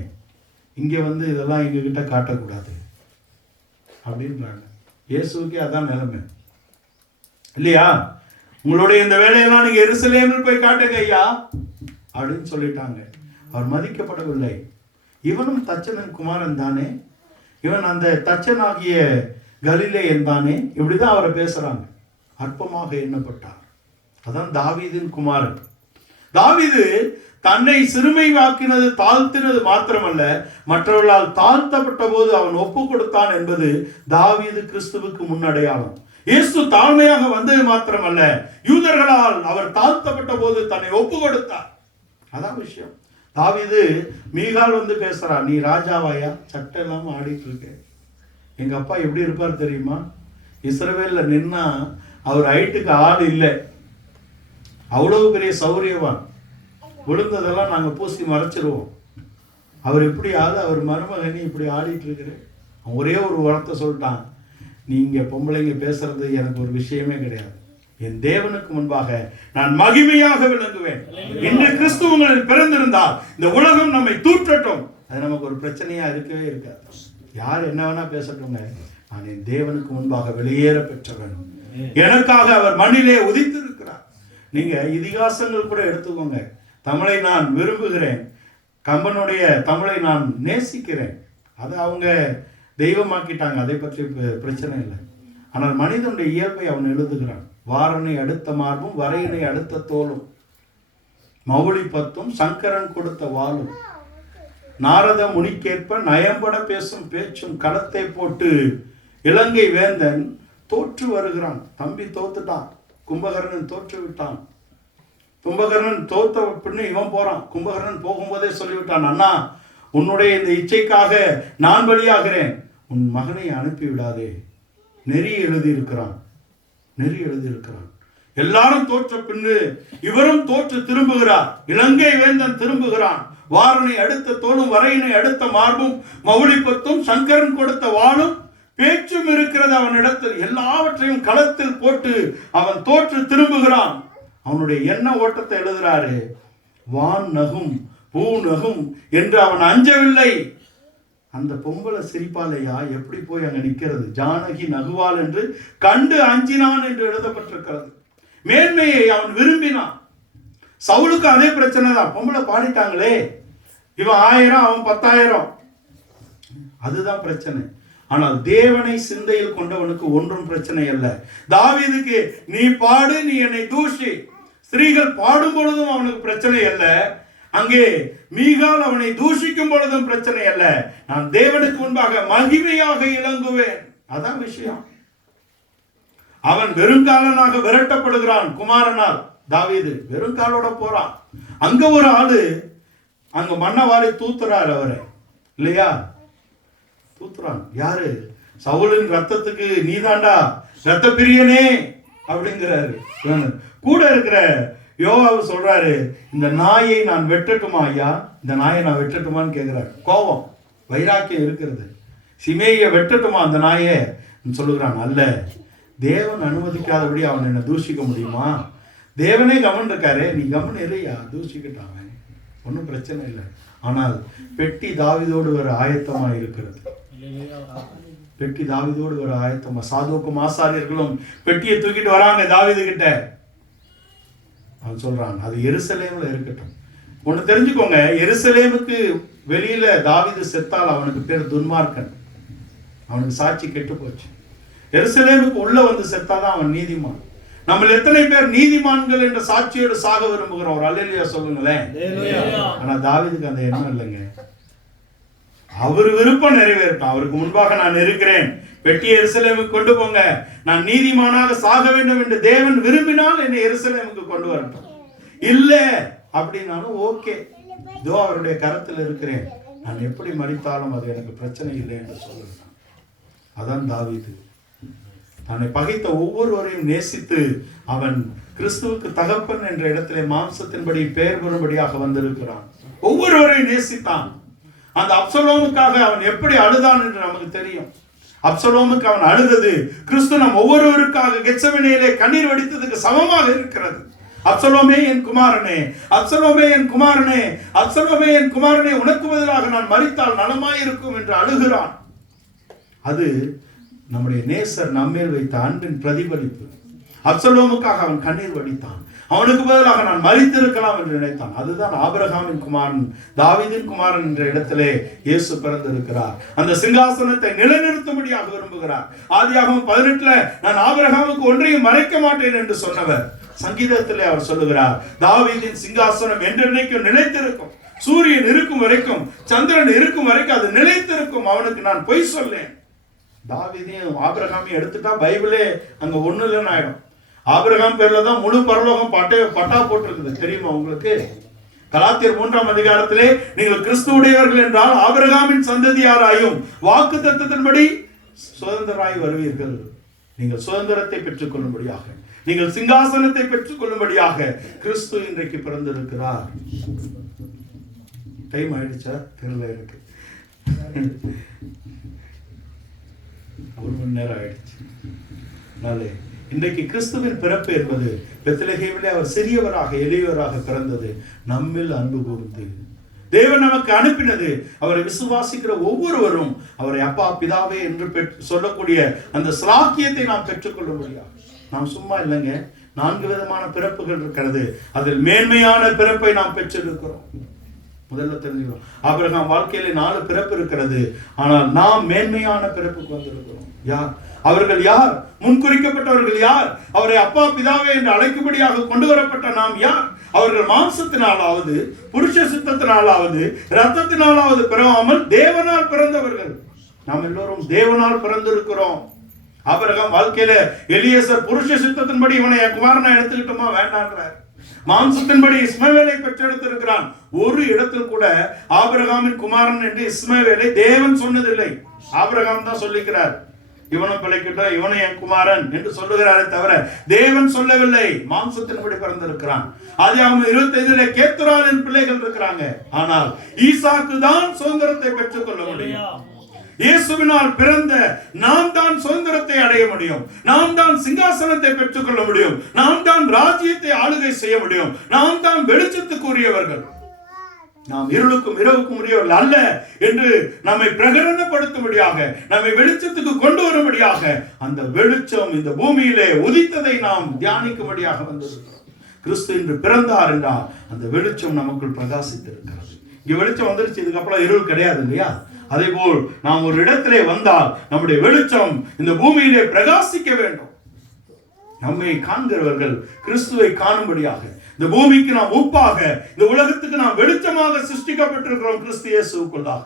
இங்க வந்து இதெல்லாம் எங்க கிட்ட காட்டக்கூடாது அப்படின்றாங்க. இயேசுக்கே அதான் நிலைமை இல்லையா? உங்களுடைய இந்த வேலையெல்லாம் நீங்க எருசலேமில் போய் காட்டுங்க ஐயா அப்படின்னு சொல்லிட்டாங்க. அவர் மதிக்கப்படவில்லை. இவனும் தச்சனின் குமாரன் தானே, இவன் அந்த தச்சனாகிய கலிலேயன் தானே, இப்படிதான் அவரை பேசுறாங்க. அற்பமாக எண்ணப்பட்டார். அதான் தாவீதின் குமாரன். தாவீது தன்னை சிறுமை வாக்கினது, தாழ்த்தினது மாத்திரமல்ல, மற்றவர்களால் தாழ்த்தப்பட்ட போது அவன் ஒப்பு கொடுத்தான் என்பது தாவீது கிறிஸ்துவுக்கு முன்னடையாளம். இயேசு தாழ்மையாக வந்தது மாத்திரமல்ல, யூதர்களால் அவர் தாழ்த்தப்பட்ட போது தன்னை ஒப்பு கொடுத்தார். அதான் விஷயம். தாவீது மீகால் வந்து பேசுறா, நீ ராஜாவாயா? சட்டை இல்லாம ஆடிட்டு இருக்க. எங்க அப்பா எப்படி இருப்பார் தெரியுமா? இஸ்ரவேல்ல நின்னா அவர் ஹைட்டுக்கு ஆள் இல்லை, அவ்வளவு பெரிய சௌரியவான். விழுந்ததெல்லாம் நாங்க பூசி மறைச்சிருவோம். அவர் எப்படி ஆளு? அவர் மருமகனி இப்படி ஆடிட்டு இருக்கிறேன். ஒரே ஒரு வார்த்தை சொல்லிட்டான், நீங்க பொம்பளைங்க பேசுறது எனக்கு ஒரு விஷயமே கிடையாது. என் தேவனுக்கு முன்பாக நான் மகிமையாக விளங்குவேன். இன்று கிறிஸ்து உங்களில் பிறந்திருந்தால் இந்த உலகம் நம்மை தூற்றட்டும், அது நமக்கு ஒரு பிரச்சனையா இருக்கவே இருக்காது. யார் என்ன வேணா பேசட்டுங்க, நான் என் தேவனுக்கு முன்பாக வெளியேற பெற்றவன். எனக்காக அவர் மண்ணிலே உதித்து இருக்கிறார். நீங்க இதிகாசங்கள் கூட எடுத்துக்கோங்க. தமிழை நான் விரும்புகிறேன், கம்பனுடைய தமிழை நான் நேசிக்கிறேன். அதை அவங்க தெய்வமாக்கிட்டாங்க, அதை பற்றி பிரச்சனை இல்லை. ஆனால் மனிதனுடைய இயல்பை அவன் எழுதுகிறான். வாரனை அடுத்த மார்பும் வரையினை அடுத்த தோலும், மௌலி பத்தும் சங்கரன் கொடுத்த வாளும், நாரத முனிக்கேற்ப நயம்பட பேசும் பேச்சும், களத்தை போட்டு இலங்கை வேந்தன் தோற்று வருகிறான். தம்பி தோத்துட்டான், கும்பகர்ணன் தோற்று விட்டான். கும்பகர்ணன் தோத்த பின்னு இவன் போறான். கும்பகர்ணன் போகும்போதே சொல்லிவிட்டான், அண்ணா உன்னுடைய இந்த இச்சைக்காக நான் பலியாகிறேன், உன் மகனை அனுப்பிவிடாதே. நெறி எழுதியிருக்கிறான், நெறி எழுதியிருக்கிறான். எல்லாரும் தோற்ற பின்னு இவரும் தோற்று திரும்புகிறார். இலங்கை வேந்தன் திரும்புகிறான். வாரனை அடுத்த தோளும் வரையினை அடுத்த மார்பும் மௌலிபத்தும் சங்கரன் கொடுத்த வாளும் பேச்சும் இருக்கிறது அவனிடத்தில். எல்லாவற்றையும் களத்தில் போட்டு அவன் தோற்று திரும்புகிறான். அவனுடைய எண்ண ஓட்டத்தை எழுதுறாரு. வான் நகும் பூ நகும் என்று அவன் அஞ்சவில்லை. அந்த பொம்பளை சிரிப்பாலையா எப்படி போய் அங்க நிற்கிறது? ஜானகி நகுவாள் என்று கண்டு அஞ்சினான் என்று எழுதப்பட்டிருக்கிறது. மேன்மையை அவன் விரும்பினான். சவுலுக்கு அதே பிரச்சனை தான். பொம்பளை பாடிட்டாங்களே, இவன் 1000 அவன் 10,000, அதுதான் பிரச்சனை. ஆனால் தேவனை சிந்தையில் கொண்டவனுக்கு ஒன்றும் பிரச்சனை அல்ல. தாவீதுக்கு நீ பாடு, நீ என்னை தூஷி, ஸ்திரீகள் பாடும் பொழுதும் அவனுக்கு பிரச்சனை அல்ல. அங்கே மீகால் அவனை தூஷிக்கும் பொழுதும் பிரச்சனை அல்ல. நான் தேவனுக்கு முன்பாக மகிமையாக இலங்குவேன். அதான் விஷயம். அவன் வெறுங்காலனாக விரட்டப்படுகிறான் குமாரனால். தாவீது வெறுங்காலோட போறான். அங்க ஒரு ஆளு அங்க மண்ணை வாரி தூத்துறாரு அவரை, இல்லையா? தூத்துறான். யாரு? சவுலின் ரத்தத்துக்கு நீதாண்டா ரத்த பிரியனே அப்படிங்கிறாரு. கூட இருக்கிற யோவாவு சொல்றாரு, இந்த நாயை நான் வெட்டட்டுமா ஐயா? இந்த நாயை நான் வெட்டட்டுமான்னு கேட்கிறாரு. கோபம், வைராக்கியம் இருக்கிறது. சிமேயை வெட்டட்டுமா அந்த நாயை சொல்லுகிறான். அல்ல, தேவன் அனுமதிக்காதபடி அவன் என்ன தூஷிக்க முடியுமா? தேவனே கவன் இருக்காரு, நீ கவன் இல்லையா, தூஷிக்கிட்டான், ஒன்றும் பிரச்சனை இல்லை. ஆனால் பெட்டி தாவீதோடு வர ஆயத்தமா இருக்கிறது. பெட்டி தாவீதோடு வர ஆயத்தமா. சாதுக்கும் ஆசாரியர்களும் பெட்டியை தூக்கிட்டு வராங்க தாவீது கிட்ட. அவன் சொல்றான், அது எருசலேம்ல இருக்கட்டும். ஒன்று தெரிஞ்சுக்கோங்க, எருசலேமுக்கு வெளியில தாவீது செத்தால் அவனுக்கு பேர் துன்மார்க்கன், அவனுக்கு சாட்சி கெட்டு போச்சு. எருசலேமுக்கு உள்ள வந்து செத்தாதான் அவன் நீதிமான். நம்ம எத்தனை பேர் நீதிமான்கள் என்ற சாட்சியோடு சாக விரும்புகிறோம்? ஒரு அல்லேலூயா சொல்லுங்களேன். ஆனா தாவீதுக்கு அந்த எண்ணம் இல்லைங்க. அவர் விருப்பம் நிறைவேறட்டும், அவருக்கு முன்பாக நான் இருக்கிறேன், வெட்டிய எருசலேமுக்கு கொண்டு போங்க, நான் நீதிமானாக சாக வேண்டும் என்று தேவன் விரும்பினால் என்னை எருசலேமுக்கு கொண்டு வரட்டும். இல்ல அப்படின்னாலும் ஓகே, இதோ அவருடைய கரத்தில் இருக்கிறேன், நான் எப்படி மறித்தாலும் அது எனக்கு பிரச்சனை இல்லை என்று சொல்லுகிறான். அதான் தாவீது. தன்னை பகைத்த ஒவ்வொருவரையும் நேசித்து அவன் கிறிஸ்துவுக்கு தகப்பன் என்ற இடத்திலே மாம்சத்தின்படி பெயர் பெறும்படியாக வந்திருக்கிறான். ஒவ்வொருவரையும் நேசித்தான். அந்த அப்சலோமுக்காக அவன் எப்படி அழுதான் என்று நமக்கு தெரியும். அப்சலோமுக்கு அவன் அழுதது கிறிஸ்து நம் ஒவ்வொருவருக்காக கெத்செமனேயிலே கண்ணீர் வடித்ததுக்கு சமமாக இருக்கிறது. அப்சலோமே என் குமாரனே, அப்சலோமே என் குமாரனே, அப்சலோமே என் குமாரனே, உனக்கு பதிலாக நான் மரித்தால் நலமாயிருக்கும் என்று அழுகிறான். அது நம்முடைய நேசர் நம்மேல் வைத்த அன்பின் பிரதிபலிப்பு. அப்சலோமுக்காக அவன் கண்ணீர் வடித்தான். அவனுக்கு பதிலாக நான் மரித்திருக்கலாம் என்று நினைத்தான். அதுதான் ஆபிரகாமின் குமாரன், தாவீதின் குமாரன் என்ற இடத்திலே இயேசு பிறந்திருக்கிறார். அந்த சிங்காசனத்தை நிலைநிறுத்தும்படியாக விரும்புகிறார். ஆதியாகமம் 18 நான் ஆபிரகாமுக்கு ஒன்றையும் மறைக்க மாட்டேன் என்று சொன்னவர் சங்கீதத்திலே அவர் சொல்லுகிறார், தாவீதின் சிங்காசனம் என்றென்னைக்கும் நிலைத்திருக்கும். சூரியன் இருக்கும் வரைக்கும், சந்திரன் இருக்கும் வரைக்கும் அது நிலைத்திருக்கும். அவனுக்கு நான் பொய் சொல்லேன். தாவீதையும் ஆபிரகாமையும் எடுத்துட்டா பைபிளே அங்க ஒண்ணு இல்லைன்னு ஆயிடும். ஆபிரகாம் பேர்ல தான் முழு பரலோகம் பட்டா போட்டிருக்குது, தெரியுமா உங்களுக்கு? கலாத்தியர் 3ஆம் அதிகாரத்திலே நீங்கள் கிறிஸ்துவுடையவர்கள் என்றால் ஆபிரகாமின் சந்ததியாராயும் வாக்கு தத்தத்தின்படி சுதந்திரராய் வருவீர்கள். நீங்கள் சுதந்திரத்தை பெற்றுக் கொள்ளும்படியாக, நீங்கள் சிங்காசனத்தை பெற்றுக் கொள்ளும்படியாக கிறிஸ்து இன்றைக்கு பிறந்திருக்கிறார். டைம் ஆயிடுச்சா தெரியல எனக்கு, 1 மணி நேரம் ஆயிடுச்சு. இன்றைக்கு கிறிஸ்துவின் பிறப்பு என்பது பெத்லகேமிலே அவர் சிறியவராக எளியவராக பிறந்தது நம்மில் அன்பு கூர்ந்து தேவன் நமக்கு அனுப்பினது. அவரை விசுவாசிக்கிற ஒவ்வொருவரும் அவரை அப்பா பிதாவே என்று சொல்லக்கூடிய அந்த ஸ்லாக்கியத்தை நாம் பெற்றுக்கொள்ள முடியாது. நாம் சும்மா இல்லைங்க, 4 விதமான பிறப்புகள் இருக்கிறது. அதில் மேன்மையான பிறப்பை நாம் பெற்றிருக்கிறோம். முதல்ல தெரிஞ்சுக்கிறோம், ஆபிரகாம் வாழ்க்கையில 4 பிறப்பு இருக்கிறது. ஆனால் நாம் மேன்மையான பிறப்புக்கு வந்திருக்கிறோம். யார் அவர்கள்? யார் முன்குறிக்கப்பட்டவர்கள்? யார் அவரை அப்பா பிதாவே என்று அழைக்கும்படியாக கொண்டு வரப்பட்ட நாம் யார்? அவர்கள் மாம்சத்தினாலாவது புருஷ சித்தத்தினாலாவது இரத்தத்தினாலாவது பிறவாமல் தேவனால் பிறந்தவர்கள். நாம் எல்லோரும் தேவனால் பிறந்திருக்கிறோம். ஆபிரகாம் வாழ்க்கையில எலியேசர் புருஷ சித்தத்தின்படி இவனை குமாரனை எடுத்துக்கிட்டோமா வேண்டான்றார். மாம்சத்தின்படி இஸ்மவேலை பெற்றெடுத்திருக்கிறான். ஒரு இடத்தில் கூட ஆபிரகாமின் குமாரன் என்று இஸ்மவேலை தேவன் சொன்னதில்லை. ஆபிரகாம் தான் சொல்லிக்கிறார், இவனும் பிழைக்கட்டும், இவனும் என் குமாரன் என்று சொல்லுகிறாரே தவிர தேவன் சொல்லவில்லை. மாம்சத்தின்படி பிறந்திருக்கிறான். ஆதியாகமம் 25 கேத்துராலின் பிள்ளைகள் இருக்கிறாங்க. ஆனால் ஈசாக்கு தான் சுதந்திரத்தை பெற்றுக் கொள்ள முடியும். இயேசுவினால் பிறந்த நாம் தான் சுதந்திரத்தை அடைய முடியும். நாம் தான் சிங்காசனத்தை பெற்றுக் கொள்ள முடியும். நாம் தான் ராஜ்யத்தை ஆளுகை செய்ய முடியும். நாம் தான் வெளிச்சத்துக்கு உரியவர்கள். நாம் இருளுக்கும் இரவுக்கும் உரியவர்கள் அல்ல என்று நம்மை பிரகடனப்படுத்தும்படியாக, நம்மை வெளிச்சத்துக்கு கொண்டு வரும்படியாக அந்த வெளிச்சம் இந்த பூமியிலே உதித்ததை நாம் தியானிக்கும்படியாக வந்திருக்கிறோம். கிறிஸ்து இன்று பிறந்தார் என்றால் அந்த வெளிச்சம் நமக்குள் பிரகாசித்திருக்கிறது. இங்க வெளிச்சம் வந்துருச்சு, இதுக்கப்புறம் இருள் கிடையாது இல்லையா? அதே போல் நாம் ஒரு இடத்திலே வந்தால் நம்முடைய வெளிச்சம் இந்த பூமியிலே பிரகாசிக்க வேண்டும். நம்மை காண்கிறவர்கள் கிறிஸ்துவை காணும்படியாக, இந்த பூமிக்கு நாம் உப்பாக, இந்த உலகத்துக்கு நாம் வெளிச்சமாக சிருஷ்டிக்கப்பட்டிருக்கிறோம் கிறிஸ்து இயேசுவுக்குள்ளாக.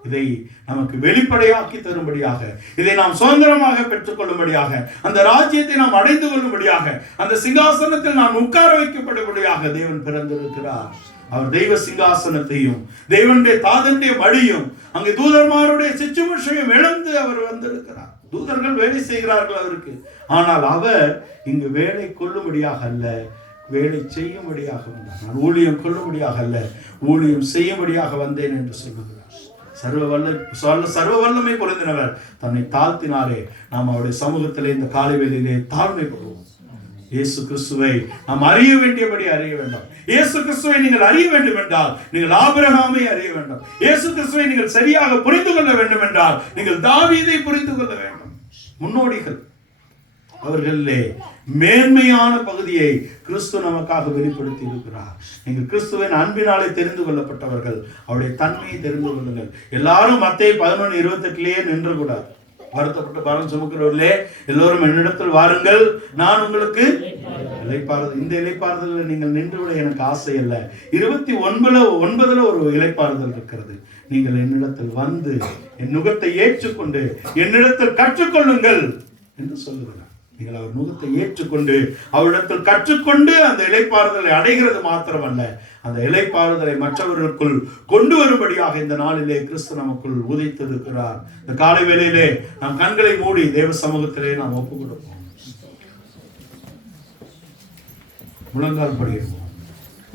இதை நமக்கு வெளிப்படையாக்கி தரும்படியாக, இதை நாம் சுதந்திரமாக பெற்றுக் கொள்ளும்படியாக, அந்த ராஜ்யத்தை நாம் அடைந்து கொள்ளும்படியாக, அந்த சிங்காசனத்தில் நாம் உட்கார வைக்கப்படும்படியாக தேவன் பிறந்திருக்கிறார். அவர் தெய்வ சிங்காசனத்தையும் தேவனுடைய தாதனுடைய மடியும் அங்கே தூதர்மாருடைய சிச்சுமுஷையும் இழந்து அவர் வந்திருக்கிறார். தூதர்கள் வேலை செய்கிறார்கள் அவருக்கு. ஆனால் அவர் இங்கு வேலை கொள்ளும்படியாக அல்ல, வேலை செய்யும்படியாக வந்தார். நான் ஊழியம் கொள்ளும்படியாக அல்ல, ஊழியம் செய்யும்படியாக வந்தேன் என்று சொல்லுகிறார். சர்வ வல்லமை பொருந்தினவர் தன்னை தாழ்த்தினாரே. நாம் அவருடைய சமூகத்திலே இந்த காலை வேளையிலே தாழ்மைப்படுவோம். இயேசு கிறிஸ்துவை நாம் அறிய வேண்டியபடி அறிய வேண்டும். இயேசு கிறிஸ்துவை நீங்கள் அறிய வேண்டும் என்றால் நீங்கள் ஆபிரகாமை அறிய வேண்டும். இயேசு கிறிஸ்துவை நீங்கள் சரியாக புரிந்து கொள்ள வேண்டும் என்றால் நீங்கள் தாவீதை புரிந்து கொள்ள வேண்டும். முன்னோடிகள் அவர்களிலே மேன்மையான பகுதியை கிறிஸ்து நமக்காக வெளிப்படுத்தி இருக்கிறார். நீங்கள் கிறிஸ்துவின் அன்பினாலே தெரிந்து கொள்ளப்பட்டவர்கள். அவருடைய தன்மையை தெரிந்து கொள்ளுங்கள். எல்லாரும் மத்தேயு 11:28 நின்று கூடாது. வருத்தப்பட்டு பாரம் சுமக்கிறவர்களே எல்லோரும் என்னிடத்தில் வாருங்கள், நான் உங்களுக்கு இளைப்பாறுதல். இந்த இளைப்பாறுதலில் நீங்கள் நின்று விட எனக்கு ஆசை அல்ல. 29 ஒரு இளைப்பாறுதல் இருக்கிறது. நீங்கள் என்னிடத்தில் வந்து என் நுகத்தை ஏற்றுக்கொண்டு என்னிடத்தில் கற்றுக்கொள்ளுங்கள் என்று சொல்லுகிறார். நீங்கள் அவர் நுகத்தை ஏற்றுக்கொண்டு அவரிடத்தில் கற்றுக்கொண்டு அந்த இளைப்பாறுதலை அடைகிறது மாத்திரமல்ல, அந்த இளைப்பாறுதலை மற்றவர்களுக்குள் கொண்டு வரும்படியாக இந்த நாளிலே கிறிஸ்து நமக்குள் உதைத்திருக்கிறார். இந்த காலை வேளையிலே நாம் கண்களை மூடி தேவ சமூகத்திலே நாம் ஒப்பு கொடுப்போம். முழங்கால் படியிருப்போம்.